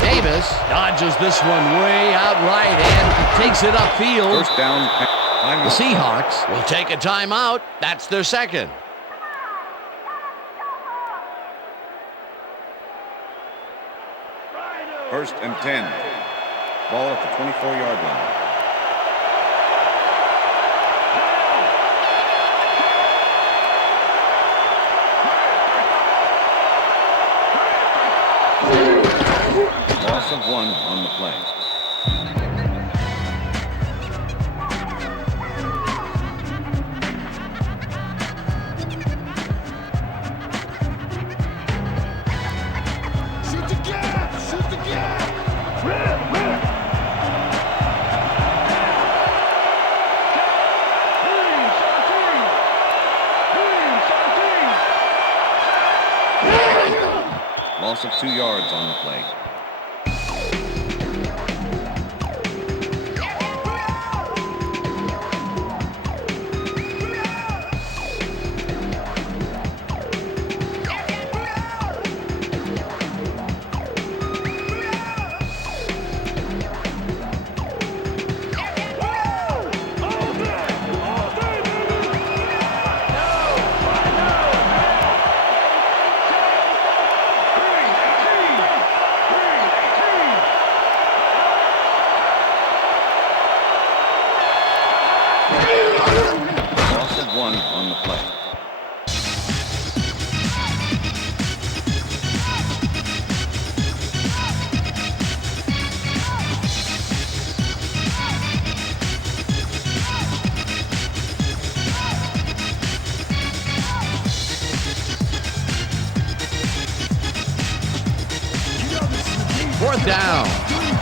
Davis dodges this one way out right and takes it upfield. First down. The Seahawks will take a timeout. That's their second. First and 10. Ball at the 24-yard line. Loss of 1 on the play. Loss of 2 yards on the play. Loss of 1 on the play. Fourth down,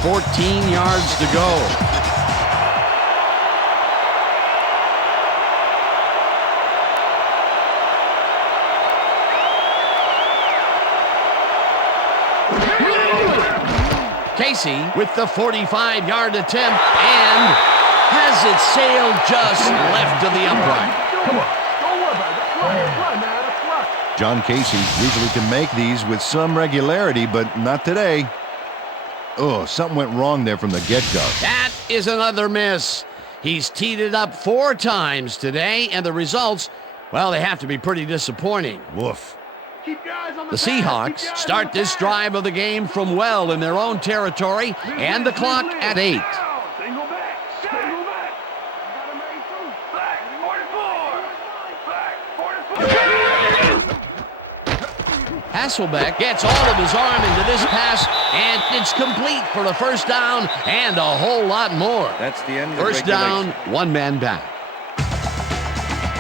14 yards to go. Casey with the 45-yard attempt and has it sailed just left to the upright. John Casey usually can make these with some regularity, but not today. Oh, something went wrong there from the get-go. That is another miss. He's teed it up 4 times today, and the results, well, they have to be pretty disappointing. Woof. The Seahawks start this drive of the game from well in their own territory, and the clock at 8. Hasselbeck gets all of his arm into this pass, and it's complete for a first down and a whole lot more. That's the end of the First down, 1 man back.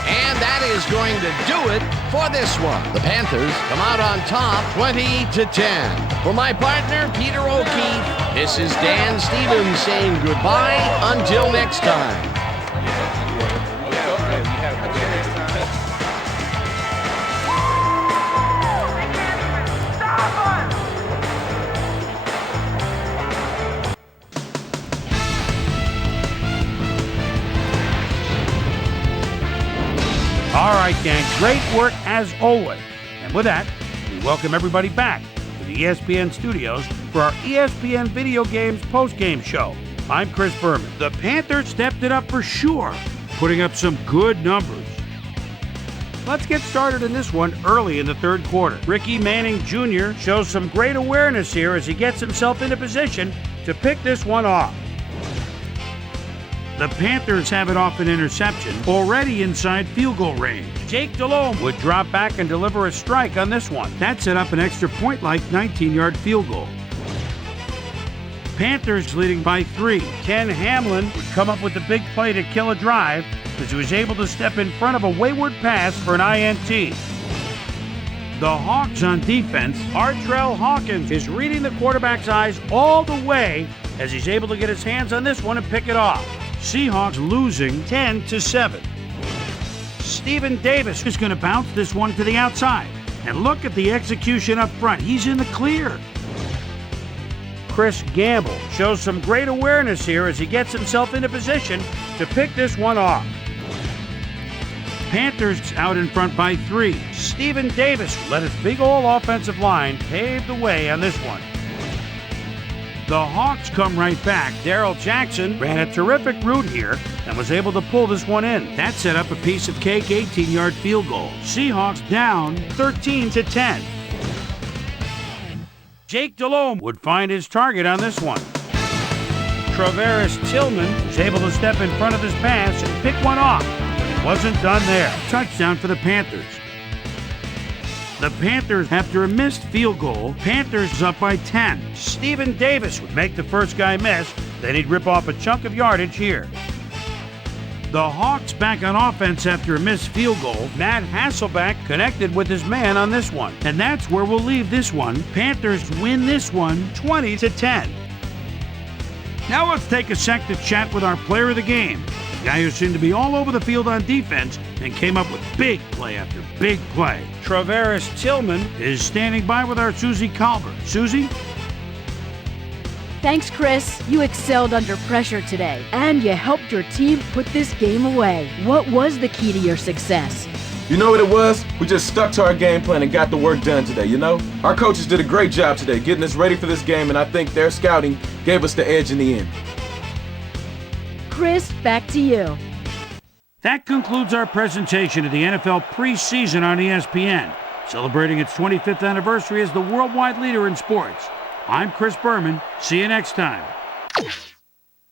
And that is going to do it for this one. The Panthers come out on top 20-10. For my partner, Peter O'Keefe, this is Dan Stevens saying goodbye until next time. All right, gang, great work as always. And with that, we welcome everybody back to the ESPN studios for our ESPN Video Games post-game show. I'm Chris Berman. The Panthers stepped it up for sure, putting up some good numbers. Let's get started in this one early in the third quarter. Ricky Manning Jr. shows some great awareness here as he gets himself into position to pick this one off. The Panthers have it off an interception, already inside field goal range. Jake Delhomme would drop back and deliver a strike on this one. That set up an extra point-like 19-yard field goal. Panthers leading by 3. Ken Hamlin would come up with the big play to kill a drive as he was able to step in front of a wayward pass for an INT. The Hawks on defense, Artrell Hawkins is reading the quarterback's eyes all the way as he's able to get his hands on this one and pick it off. Seahawks losing 10-7. Stephen Davis is going to bounce this one to the outside. And look at the execution up front. He's in the clear. Chris Gamble shows some great awareness here as he gets himself into position to pick this one off. Panthers out in front by 3. Stephen Davis let his big old offensive line pave the way on this one. The Hawks come right back. Darrell Jackson ran a terrific route here and was able to pull this one in. That set up a piece of cake 18-yard field goal. Seahawks down 13-10. Jake Delhomme would find his target on this one. Travaris Tillman was able to step in front of his pass and pick one off, but he wasn't done there. Touchdown for the Panthers. The Panthers, after a missed field goal, Panthers is up by 10. Stephen Davis would make the first guy miss, then he'd rip off a chunk of yardage here. The Hawks back on offense after a missed field goal. Matt Hasselbeck connected with his man on this one. And that's where we'll leave this one. Panthers win this one 20-10. Now let's take a sec to chat with our player of the game, the guy who seemed to be all over the field on defense and came up with big play after big play. Travaris Tillman is standing by with our Susie Colbert. Susie? Thanks, Chris. You excelled under pressure today, and you helped your team put this game away. What was the key to your success? You know what it was? We just stuck to our game plan and got the work done today, you know? Our coaches did a great job today getting us ready for this game, and I think their scouting gave us the edge in the end. Chris, back to you. That concludes our presentation of the NFL preseason on ESPN, celebrating its 25th anniversary as the worldwide leader in sports. I'm Chris Berman. See you next time.